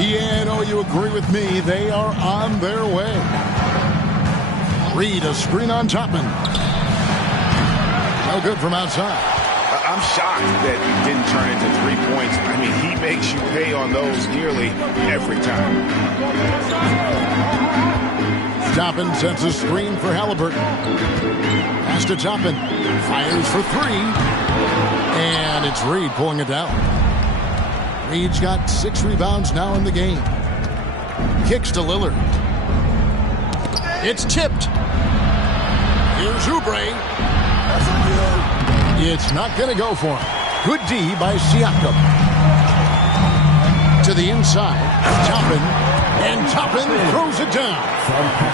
Yeah, I know you agree with me. They are on their way. Reed, a screen on Toppin. No good from outside. I'm shocked that it didn't turn into 3 points. I mean, he makes you pay on those nearly every time. Toppin sets a screen for Halliburton. Pass to Toppin. Fires for 3. And it's Reed pulling it down. Reed's got 6 rebounds now in the game. Kicks to Lillard. It's tipped. Here's Oubre. It's not going to go for him. Good D by Siakam. To the inside. Toppin. And Toppin throws it down.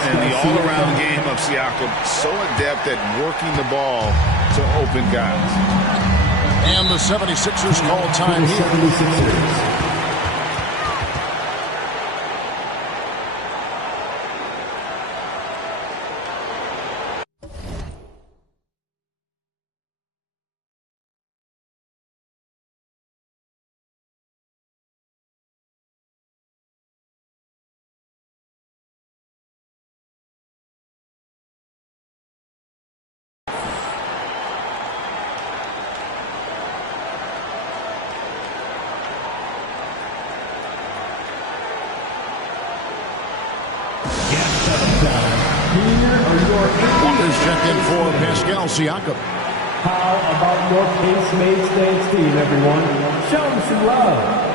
And the all-around game of Siakam, so adept at working the ball to open guys. And the 76ers call time here. Walker's checked in for Pascal Siakam. How about your Case-Mates dance team, everyone? Show them some love.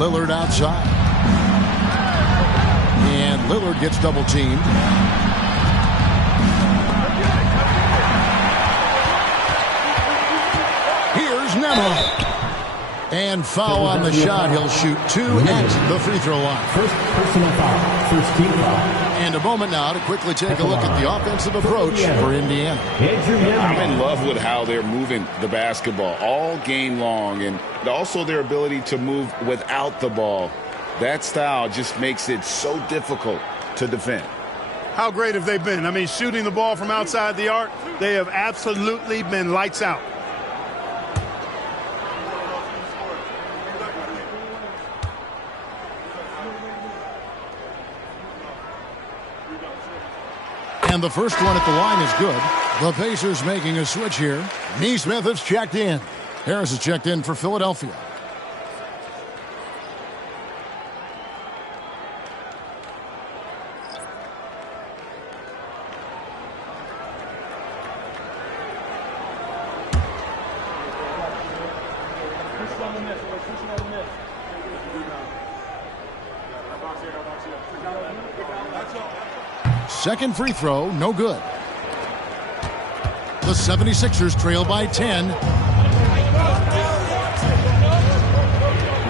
Lillard outside. And Lillard gets double teamed. Here's Nemo. And foul on the shot. He'll shoot 2 at the free throw line. First personal foul. First team foul. And a moment now to quickly take a look at the offensive approach for Indiana. I'm in love with how they're moving the basketball all game long, and also their ability to move without the ball. That style just makes it so difficult to defend. How great have they been? I mean, shooting the ball from outside the arc, they have absolutely been lights out. And the first one at the line is good. The Pacers making a switch here. Neesmith has checked in. Harris has checked in for Philadelphia. Second free throw, no good. The 76ers trail by 10.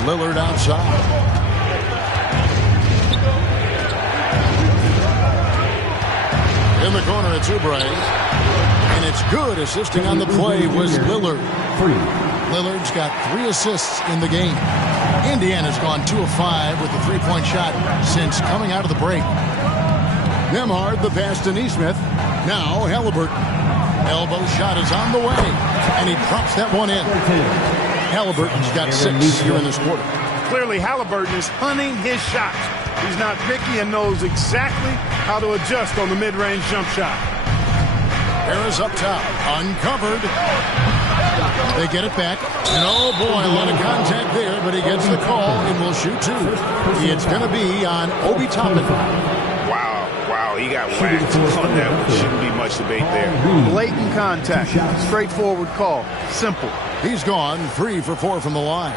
Lillard outside. In the corner, it's Oubre. And it's good. Assisting on the play was Lillard. Lillard's got 3 assists in the game. Indiana's gone 2 of 5 with the three-point shot since coming out of the break. Nembhard, the pass to Neesmith. Now Halliburton. Elbow shot is on the way, and he drops that one in. Halliburton's got 6 here in this quarter. Clearly, Halliburton is hunting his shots. He's not picky and knows exactly how to adjust on the mid-range jump shot. Harris up top, uncovered. They get it back, and oh boy, a lot of contact there, but he gets the call and will shoot 2. It's going to be on Obi Toppin. Wow, he got whacked on that one. Shouldn't be much debate there. Blatant contact. Straightforward call. Simple. He's gone 3 for 4 from the line.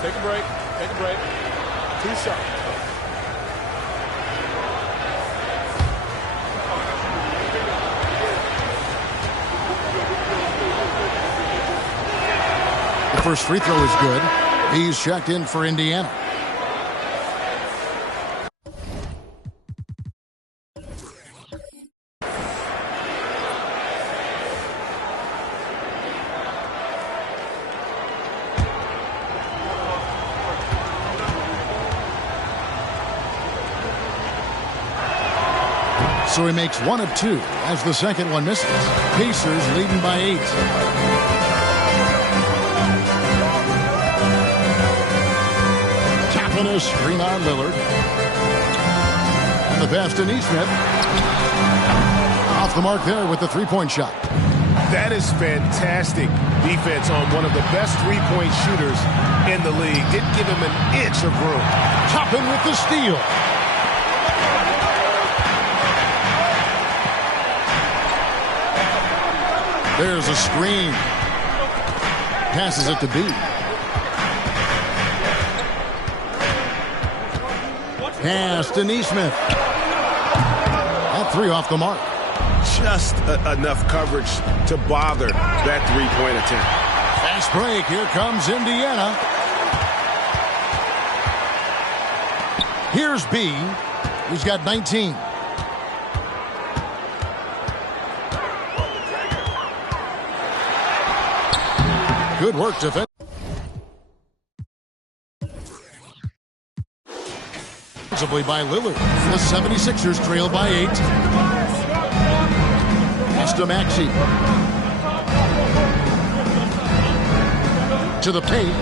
Take a break. 2 shots. The first free throw is good. He's checked in for Indiana. So he makes 1 of 2 as the second one misses. Pacers leading by 8. Tapping a screen on Lillard. And the pass to Neesmith. Off the mark there with the three-point shot. That is fantastic defense on one of the best three-point shooters in the league. Didn't give him an inch of room. Toppin with the steal. There's a screen. Passes it to B. Pass to Neesmith. That 3 off the mark. Just enough coverage to bother that three-point attempt. Fast break. Here comes Indiana. Here's B. He's got 19. Good work defensively by Lillard. The 76ers trail by 8. to Maxey. To the paint.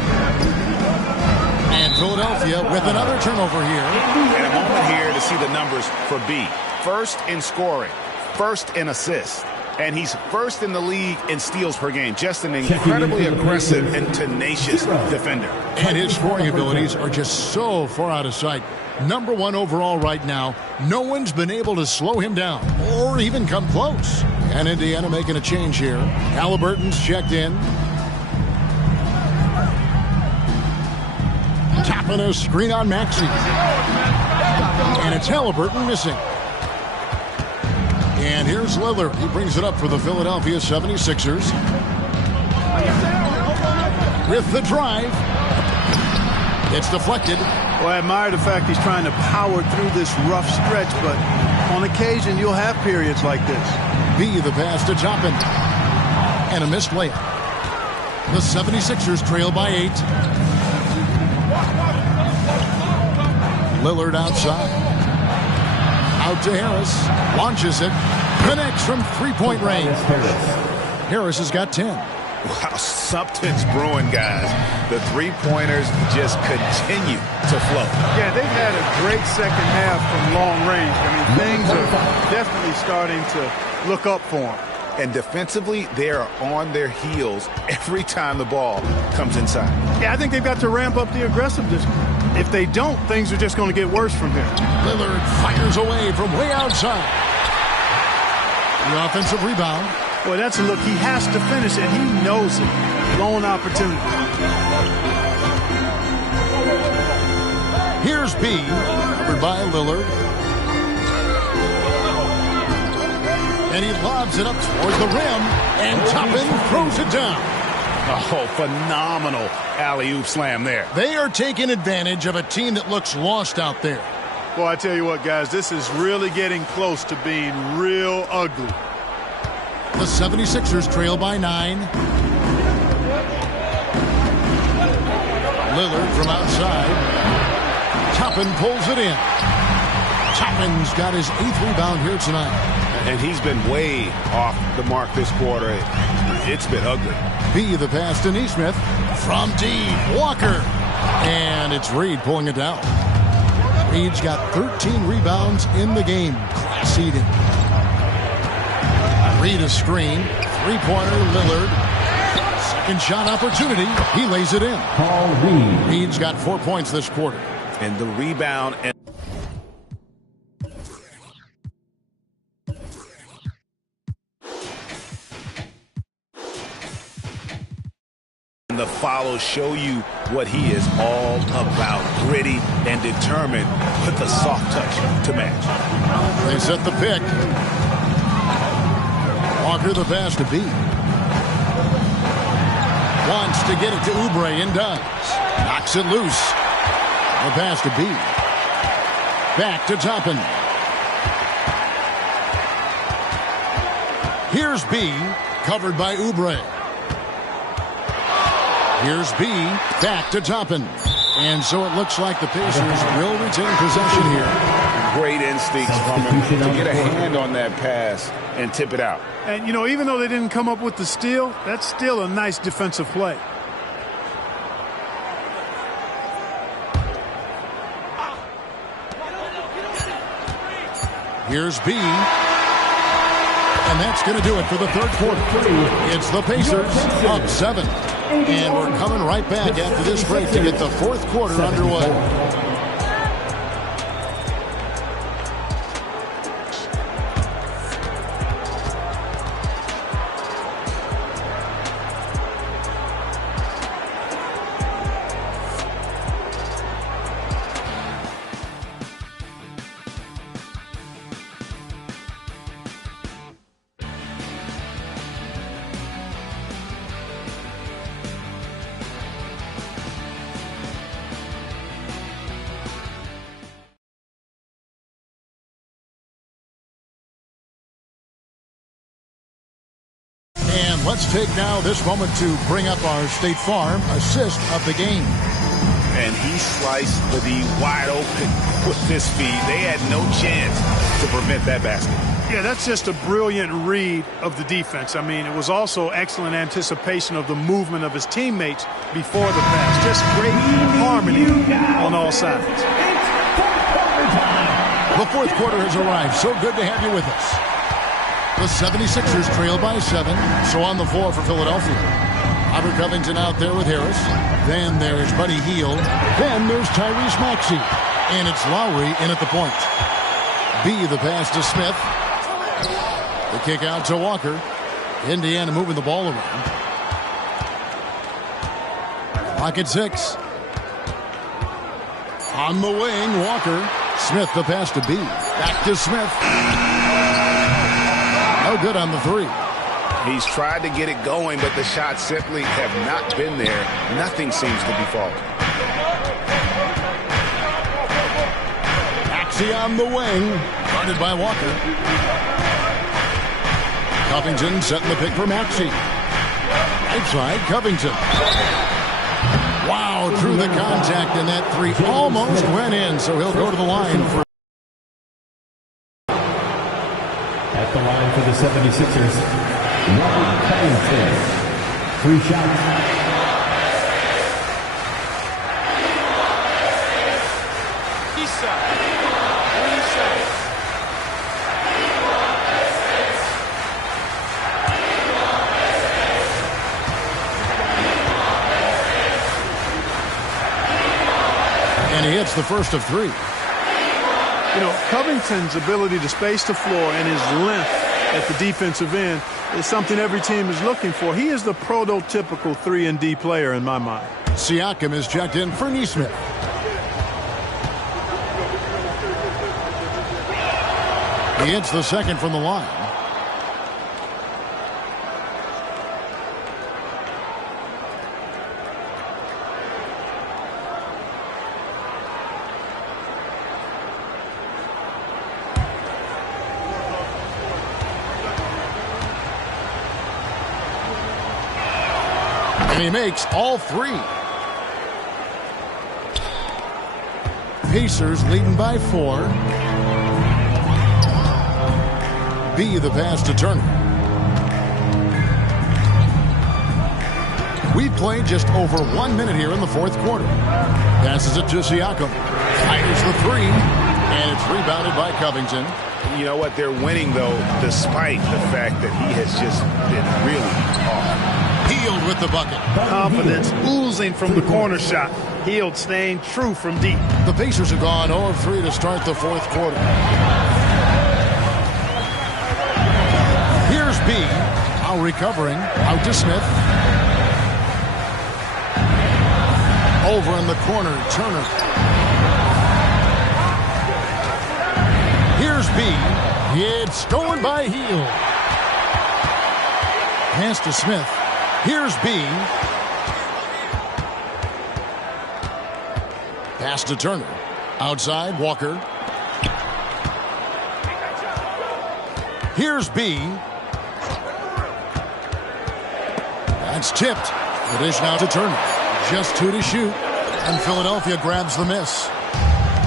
And Philadelphia with another turnover here. And a moment here to see the numbers for B. First in scoring, first in assists, and he's first in the league in steals per game. Just an incredibly aggressive and tenacious defender. And his scoring abilities are just so far out of sight. Number 1 overall right now. No one's been able to slow him down or even come close. And Indiana making a change here. Halliburton's checked in. Tapping a screen on Maxey. And it's Halliburton missing. And here's Lillard. He brings it up for the Philadelphia 76ers. With the drive. It's deflected. Well, I admire the fact he's trying to power through this rough stretch, but on occasion you'll have periods like this. B, the pass to Toppin. And a missed layup. The 76ers trail by 8. Lillard outside. Out to Harris. Launches it. Connects from three-point range. Harris has got 10. Wow, something's brewing, guys. The three-pointers just continue to flow. Yeah, they've had a great second half from long range. I mean, things are definitely starting to look up for them. And defensively, they are on their heels every time the ball comes inside. Yeah, I think they've got to ramp up the aggressiveness. If they don't, things are just going to get worse from here. Lillard fires away from way outside. The offensive rebound. Boy, that's a look. He has to finish, and he knows it. Lone opportunity. Here's B, covered by Lillard. And he lobs it up toward the rim, and Toppin throws it down. Oh, phenomenal alley-oop slam there. They are taking advantage of a team that looks lost out there. Boy, I tell you what, guys, this is really getting close to being real ugly. The 76ers trail by 9. Lillard from outside. Toppin pulls it in. Toppin's got his 8th rebound here tonight. And he's been way off the mark this quarter. It's been ugly. B, the pass to Nesmith. From deep, Walker. And it's Reed pulling it down. Reed's got 13 rebounds in the game. Class eating. Reed a screen. Three-pointer, Lillard. Second shot opportunity. He lays it in. Paul Reed. Reed's got 4 points this quarter. And the rebound and the follows show you what he is all about. Gritty and determined with a soft touch to match. They set the pick. Walker the pass to B. Wants to get it to Oubre and does. Knocks it loose. The pass to B. Back to Toppin. Here's B, covered by Oubre. Here's B, back to Toppin. And so it looks like the Pacers will retain possession here. Great instincts from him to get a hand on that pass and tip it out. And, you know, even though they didn't come up with the steal, that's still a nice defensive play. Here's B. And that's going to do it for the third quarter. It's the Pacers up 7. And we're coming right back after this break to get the fourth quarter underway. Let's take now this moment to bring up our State Farm assist of the game. and he sliced the D wide open with his feet. They had no chance to prevent that basket. Yeah, that's just a brilliant read of the defense. I mean, it was also excellent anticipation of the movement of his teammates before the pass. Just great harmony on all sides. The fourth quarter has arrived. So good to have you with us. The 76ers trail by 7. So on the floor for Philadelphia. Robert Covington out there with Harris. Then there's Buddy Hield. Then there's Tyrese Maxey. And it's Lowry in at the point. B, the pass to Smith. The kick out to Walker. Indiana moving the ball around. Clock at 6. On the wing, Walker. Smith, the pass to B. Back to Smith. No good on the 3. He's tried to get it going, but the shots simply have not been there. Nothing seems to be falling. Maxey on the wing. Guarded by Walker. Covington setting the pick for Maxey. Right side, Covington. Wow, through the contact, and that 3 almost went in, so he'll go to the line for. At the line for the 76ers, Robert Covington. 3 shots. And he hits the first of 3. You know, Covington's ability to space the floor and his length at the defensive end is something every team is looking for. He is the prototypical 3-and-D player in my mind. Siakam is checked in for Nesmith. He hits the second from the line. And he makes all 3. Pacers leading by 4. B, the pass to Turner. We've played just over 1 minute here in the fourth quarter. Passes it to Siakam. Fires the 3. And it's rebounded by Covington. You know what? They're winning, though, despite the fact that he has just been really off. Hield with the bucket. Confidence oozing from the corner shot. Hield staying true from deep. The Pacers have gone 0-3 to start the fourth quarter. Here's B. Now recovering. Out to Smith. Over in the corner, Turner. Here's B. It's stolen by Hield. Pass to Smith. Here's B. Pass to Turner. Outside, Walker. Here's B. That's tipped. The dish now to Turner. Just 2 to shoot. And Philadelphia grabs the miss.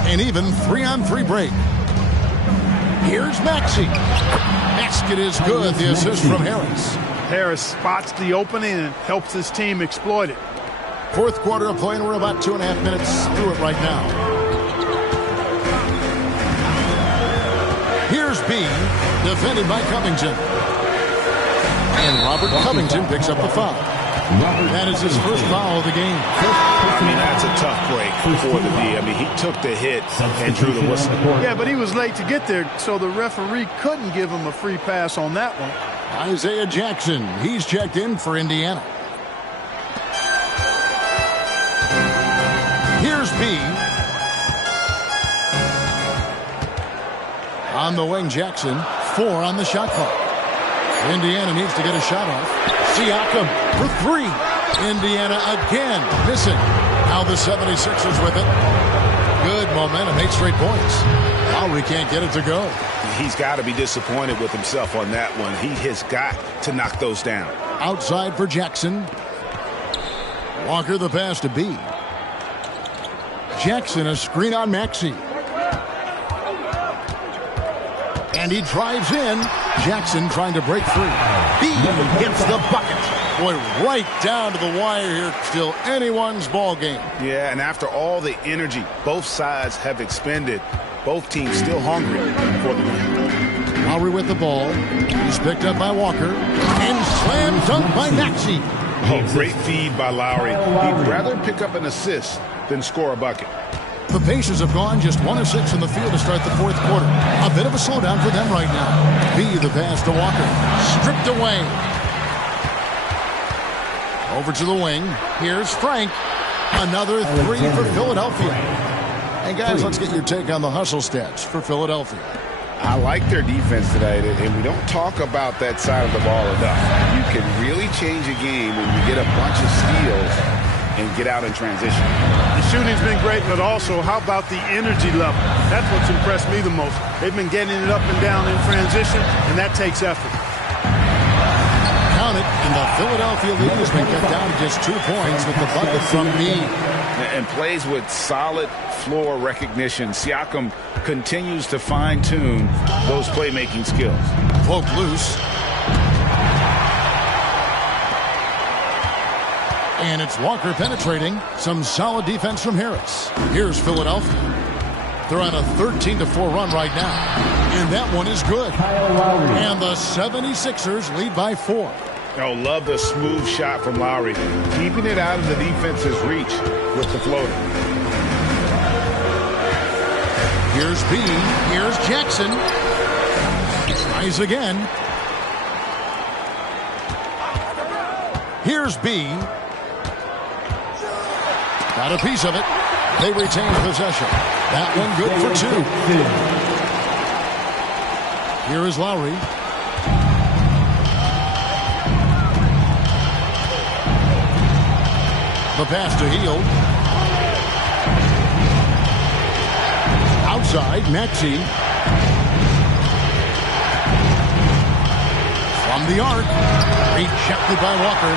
An even 3-on-3 break. Here's Maxey. Basket is good. The assist from Harris. Harris spots the opening and helps his team exploit it. Fourth quarter of play, and we're about 2.5 minutes through it right now. Here's B, defended by Covington. And Robert Covington picks up the foul. That is his first foul of the game. I mean, that's a tough break for the D. I mean, he took the hit and drew the whistle. Yeah, but he was late to get there, so the referee couldn't give him a free pass on that one. Isaiah Jackson, he's checked in for Indiana. Here's B. On the wing, Jackson. 4 on the shot clock. Indiana needs to get a shot off. Siakam for 3. Indiana again missing. Now the 76ers with it. Good momentum, 8 straight points. Lowry can't get it to go. He's got to be disappointed with himself on that one. He has got to knock those down. Outside for Jackson. Walker the pass to B. Jackson, a screen on Maxey. And he drives in. Jackson trying to break free. He hits the bucket. Boy, right down to the wire here. Still anyone's ball game. Yeah, and after all the energy both sides have expended, both teams still hungry for the win. Lowry with the ball. He's picked up by Walker. And slam dunk by Maxey. Oh, great feed by Lowry. He'd rather pick up an assist than score a bucket. The Pacers have gone just 1 of 6 in the field to start the fourth quarter. A bit of a slowdown for them right now. B, the pass to Walker. Stripped away. Over to the wing. Here's Frank. Another 3 for Philadelphia. And guys, let's get your take on the hustle stats for Philadelphia. I like their defense tonight, and we don't talk about that side of the ball enough. You can really change a game when you get a bunch of steals and get out in transition. The shooting's been great, but also how about the energy level? That's what's impressed me the most. They've been getting it up and down in transition, and that takes effort. Count it, and the Philadelphia lead has been cut down to just 2 points with the bucket from me. And plays with solid floor recognition. Siakam continues to fine-tune those playmaking skills. Poke loose. And it's Walker penetrating. Some solid defense from Harris. Here's Philadelphia. They're on a 13-4 run right now. And that one is good. And the 76ers lead by 4. Oh, love the smooth shot from Lowry. Keeping it out of the defense's reach with the floater. Here's B. Here's Jackson. Tries again. Here's B. Got a piece of it. They retain possession. That one good for 2. Here is Lowry. The pass to Hield. Outside, Maxey. From the arc. Rejected by Walker.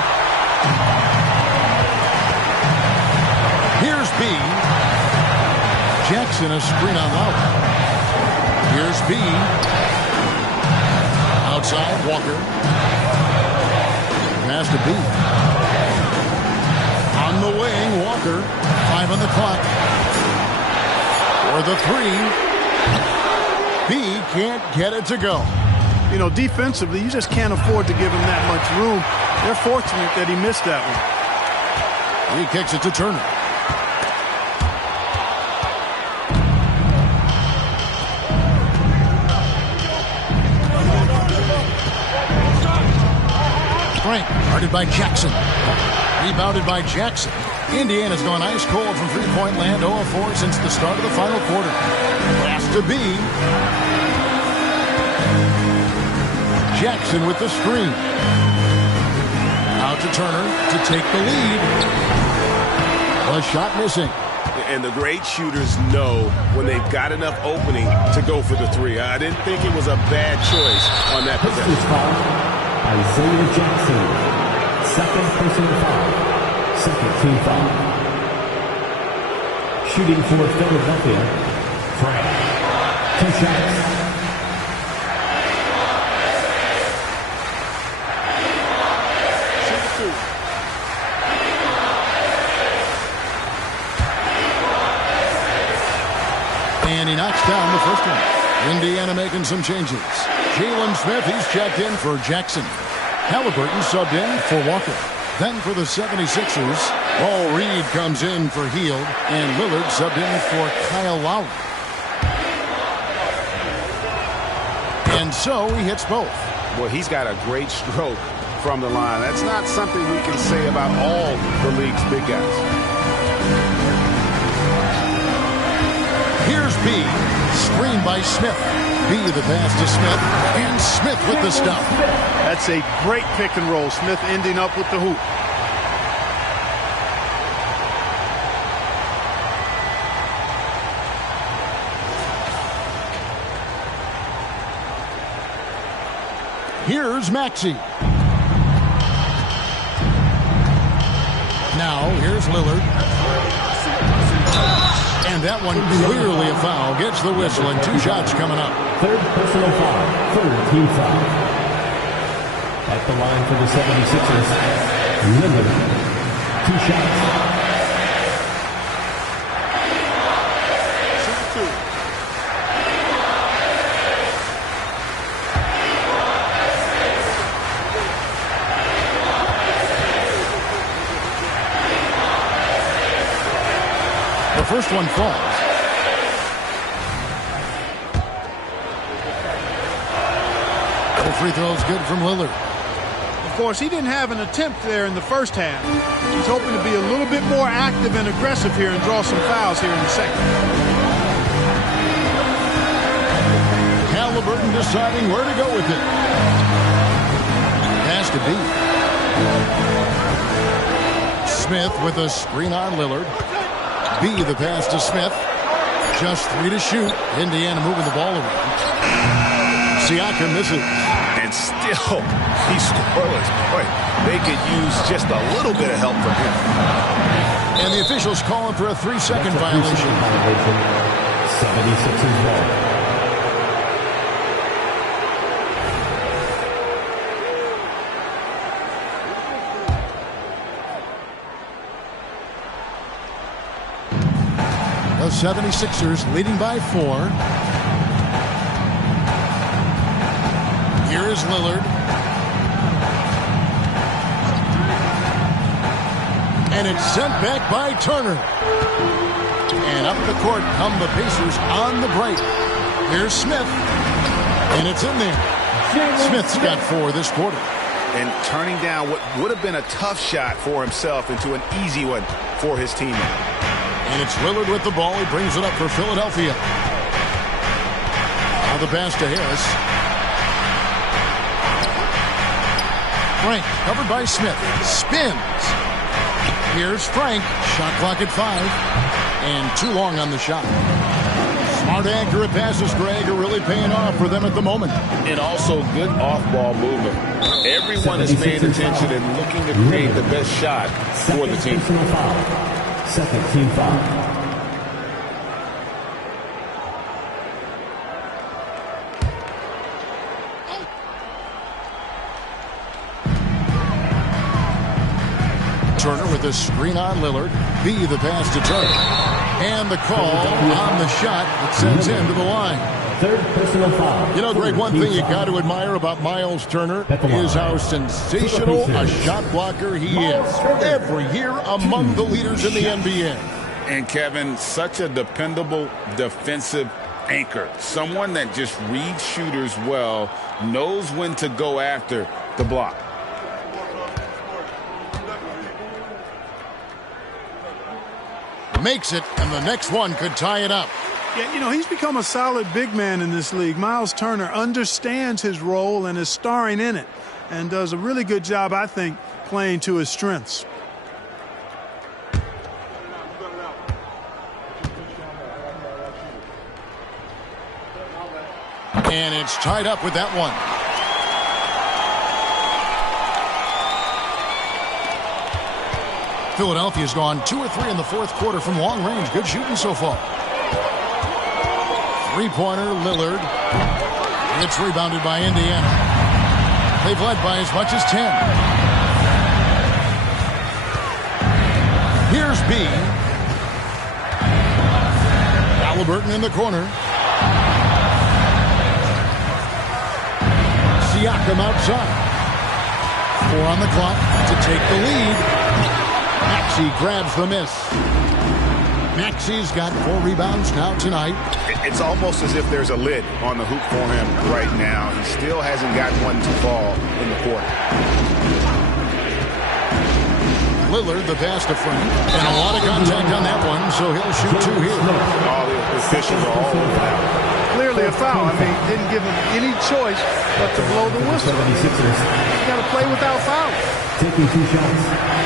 Here's B. Jackson, a screen on Lowry. Here's B. Outside, Walker. Pass to B. On the wing, Walker. 5 on the clock. For the 3. B can't get it to go. You know, defensively, you just can't afford to give him that much room. They're fortunate that he missed that one. He kicks it to Turner. Frank, guarded by Jackson. Rebounded by Jackson. Indiana's gone ice cold from three-point land, 0 of 4 since the start of the final quarter. Pass to B. Jackson with the screen. Out to Turner to take the lead. A shot missing. And the great shooters know when they've got enough opening to go for the 3. I didn't think it was a bad choice on that possession. Isaiah Jackson, second personal foul, second team foul. Shooting for Philadelphia, Frank. 2 shots. And he knocks down the first one. Indiana making some changes. Jalen Smith, he's checked in for Jackson. Halliburton subbed in for Walker. Then for the 76ers, Paul Reed comes in for Hield. And Lillard subbed in for Kyle Lowry. And so he hits both. Well, he's got a great stroke from the line. That's not something we can say about all the league's big guys. Here's B. Screen by Smith. B the pass to Smith. And Smith with the stop. That's a great pick and roll. Smith ending up with the hoop. Here's Maxey. Now, here's Lillard. And that one clearly a foul. Gets the whistle and 2 shots coming up. Third personal foul. Third team foul. At the line for the 76ers, Lillard. 2 shots. The first one falls. The free throw is good from Lillard. Of course, he didn't have an attempt there in the first half. He's hoping to be a little bit more active and aggressive here and draw some fouls here in the second. Halliburton deciding where to go with it. Has to be. Smith with a screen on Lillard. B, the pass to Smith. Just 3 to shoot. Indiana moving the ball around. Siakam misses. And still, he's scoreless. Boy, they could use just a little bit of help from him. And the officials calling for a 3-second violation. 76ers ball. The 76ers leading by 4. Here is Lillard. And it's sent back by Turner. And up the court come the Pacers on the break. Here's Smith. And it's in there. Smith's got 4 this quarter. And turning down what would have been a tough shot for himself into an easy one for his teammate. And it's Lillard with the ball. He brings it up for Philadelphia. Now the pass to Harris. Frank covered by Smith. Spins. Here's Frank. Shot clock at 5. And too long on the shot. Smart, accurate passes, Greg, are really paying off for them at the moment. And also good off-ball movement. Everyone is paying attention and looking to create the best shot for the team. Second team foul. Turner with a screen on Lillard. B, the pass to Turner. And the call on the shot that sends him to the line. Third personal foul. You know, Greg, one thing you got to admire about Miles Turner is how sensational a shot blocker he is. Every year among the leaders in the NBA. And Kevin, such a dependable defensive anchor. Someone that just reads shooters well, knows when to go after the block. Makes it, and the next one could tie it up. Yeah, you know, he's become a solid big man in this league. Miles Turner understands his role and is starring in it and does a really good job, I think, playing to his strengths. And it's tied up with that one. Philadelphia's gone 2 or 3 in the fourth quarter from long range. Good shooting so far. Three-pointer, Lillard. It's rebounded by Indiana. They've led by as much as 10. Here's B. Halliburton in the corner. Siakam outside. 4 on the clock to take the lead. Maxey grabs the miss. Maxey's got 4 rebounds now tonight. It's almost as if there's a lid on the hoop for him right now. He still hasn't got one to fall in the court. Lillard, the pass to Frank. And a lot of contact on that one, so he'll shoot 2 here. All the officials are all over that. Clearly a foul. I mean, didn't give him any choice but to blow the whistle. He's got to play without foul. Taking 2 shots.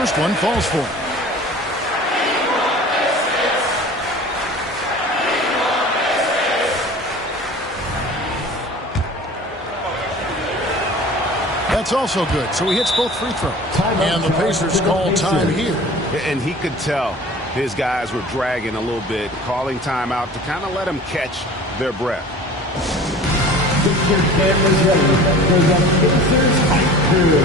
First one falls for him. That's also good. So he hits both free throws. And the Pacers call time here. And he could tell his guys were dragging a little bit, calling timeout to kind of let them catch their breath. Get your cameras ready for the Pacers Hype Crew.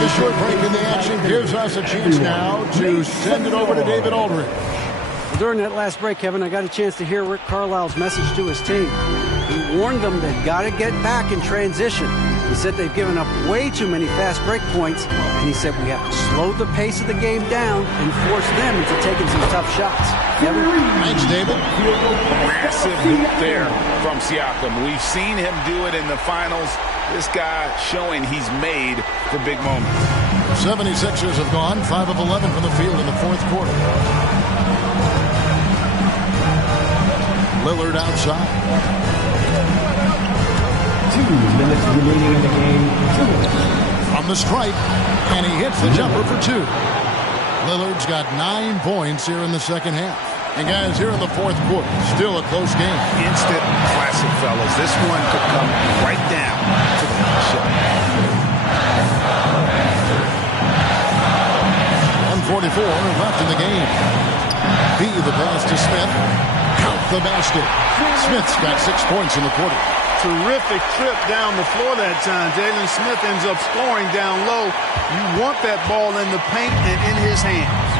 The short break in the action gives us a chance now to send it over to David Aldridge. Well, during that last break, Kevin, I got a chance to hear Rick Carlisle's message to his team. He warned them they've got to get back in transition. He said they've given up way too many fast break points, and he said we have to slow the pace of the game down and force them into taking some tough shots. Kevin? Thanks, David. Massive hoop there from Siakam. We've seen him do it in the finals. This guy showing he's made for big moments. 76ers have gone 5 of 11 from the field in the fourth quarter. Lillard outside. 2 minutes remaining in the game. 2 minutes. From the stripe, and he hits the jumper for 2. Lillard's got 9 points here in the second half. And guys, here in the fourth quarter, still a close game. Instant classic, fellas. This one could come right down to the last shot. 1:44 left in the game. B, the pass to Smith. Count the basket. Smith's got 6 points in the quarter. Terrific trip down the floor that time. Jalen Smith ends up scoring down low. You want that ball in the paint and in his hands.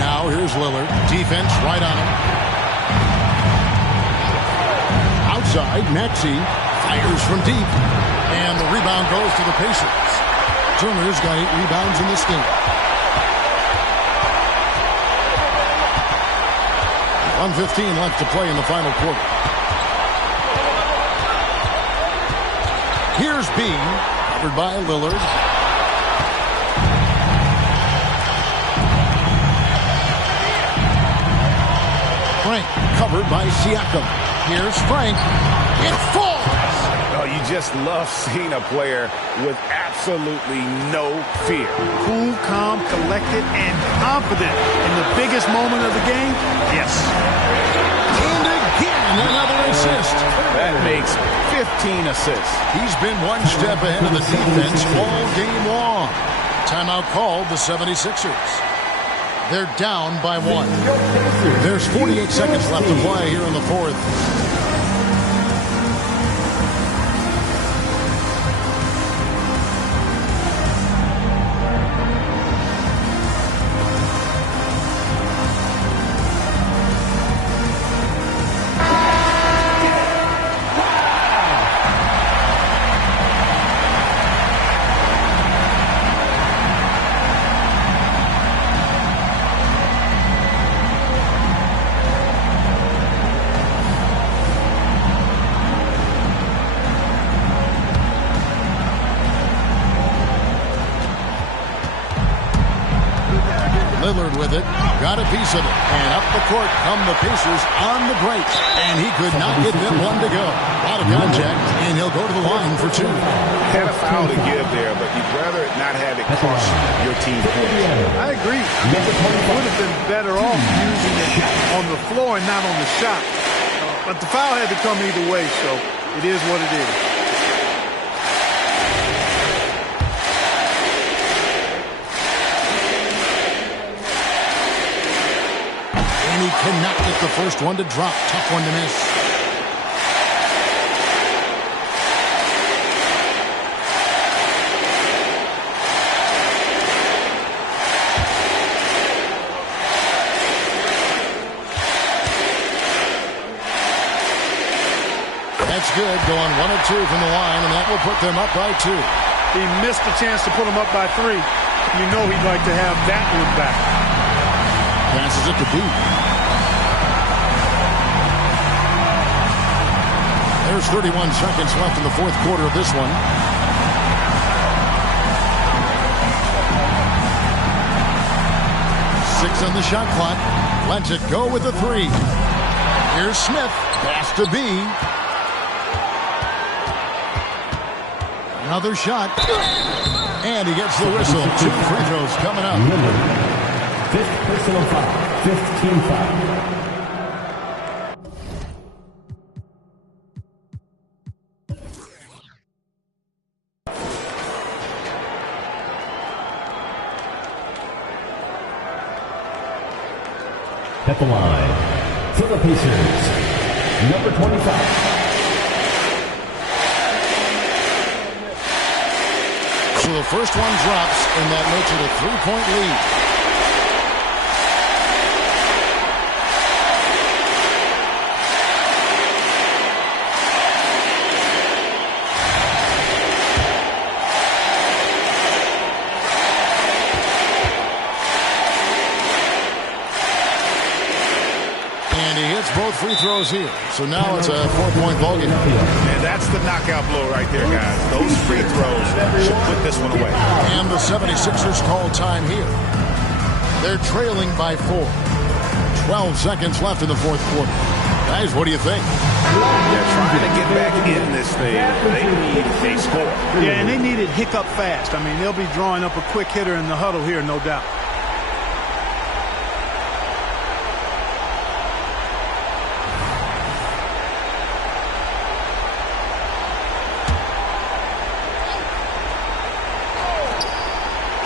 Now here's Lillard. Defense right on him. Outside, Maxey fires from deep. And the rebound goes to the Pacers. Turner's got 8 rebounds in this game. 1:15 left to play in the final quarter. Here's B, covered by Lillard. Frank, covered by Siakam. Here's Frank. It falls! Oh, you just love seeing a player with absolutely no fear. Cool, calm, collected, and confident in the biggest moment of the game. Yes. And again, another assist. That makes 15 assists. He's been one step ahead of the defense all game long. Timeout called the 76ers. They're down by 1. There's 48 seconds left to play here in the fourth. Lillard with it, got a piece of it, and up the court come the Pacers on the break, and he could not get them one to go. Out of contact, and he'll go to the line for 2. Had a foul to give there, but you'd rather not have it cost your team points. I agree. Would have been better off using it on the floor and not on the shot. But the foul had to come either way, so it is what it is. And he cannot get the first one to drop. Tough one to miss. That's good. Going 1 of 2 from the line, and that will put them up by 2. He missed the chance to put them up by 3. You know he'd like to have that one back. Passes it to B. There's 31 seconds left in the fourth quarter of this one. Six on the shot clock. Lets it go with a 3. Here's Smith. Pass to B. Another shot. And he gets the whistle. 2 free throws coming up. Fifth personal foul. Fifth team foul. At the line for the Pacers, number 25. So the first one drops, and that makes it a three-point lead. Both free throws here. So now it's a 4-point ball game. And that's the knockout blow right there, guys. Those free throws should put this one away. And the 76ers call time here. They're trailing by 4. 12 seconds left in the fourth quarter. Guys, what do you think? They're trying to get back in this thing. They need a score. Yeah, and they need it hiccup fast. I mean, they'll be drawing up a quick hitter in the huddle here, no doubt.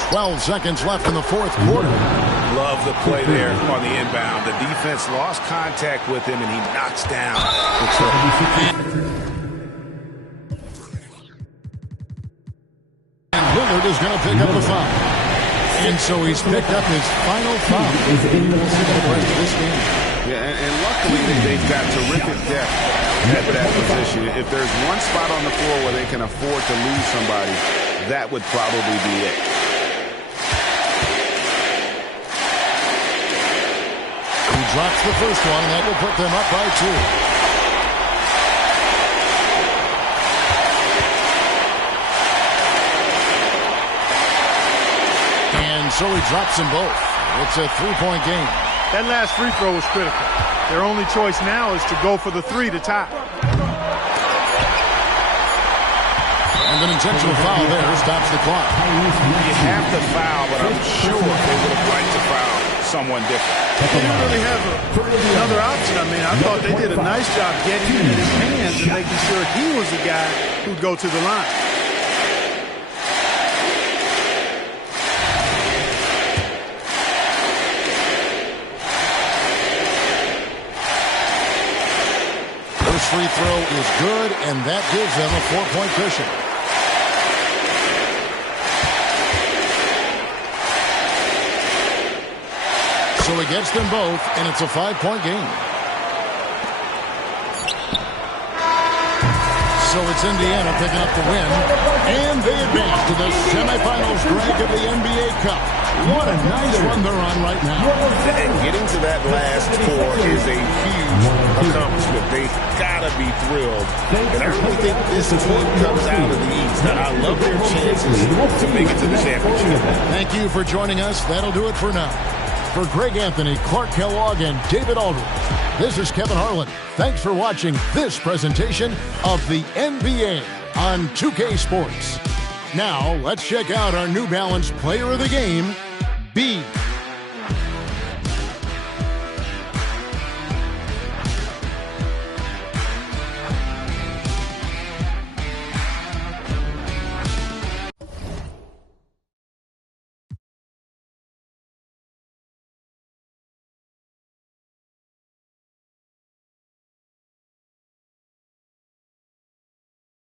.12 seconds left in the fourth quarter. Love the play there on the inbound. The defense lost contact with him, and he knocks down the triple. And Lillard is going to pick up a foul. And so he's picked up his final foul. We'll see the rest of this game. Yeah, and luckily they've got terrific depth at that position. If there's one spot on the floor where they can afford to lose somebody, that would probably be it. Drops the first one, and that will put them up by 2. And so he drops them both. It's a 3-point game. That last free throw was critical. Their only choice now is to go for the 3 to tie. And an intentional foul there stops the clock. You have to foul, but I'm sure they would have liked to foul someone different. They didn't really have another option. I mean, I thought they did a nice job getting it in his hands and making sure he was the guy who'd go to the line. First free throw is good, and that gives them a 4-point cushion. So he gets them both, and it's a 5-point game. So it's Indiana picking up the win, and they advance to the semifinals drag of the NBA Cup. What a nice run they're on right now. And getting to that last 4 is a huge accomplishment. They gotta be thrilled. And I really think this team comes out of the East. I love their chances to make it to the championship. Thank you for joining us. That'll do it for now. For Greg Anthony, Clark Kellogg, and David Aldridge, this is Kevin Harlan. Thanks for watching this presentation of the NBA on 2K Sports. Now, let's check out our New Balance Player of the Game, B.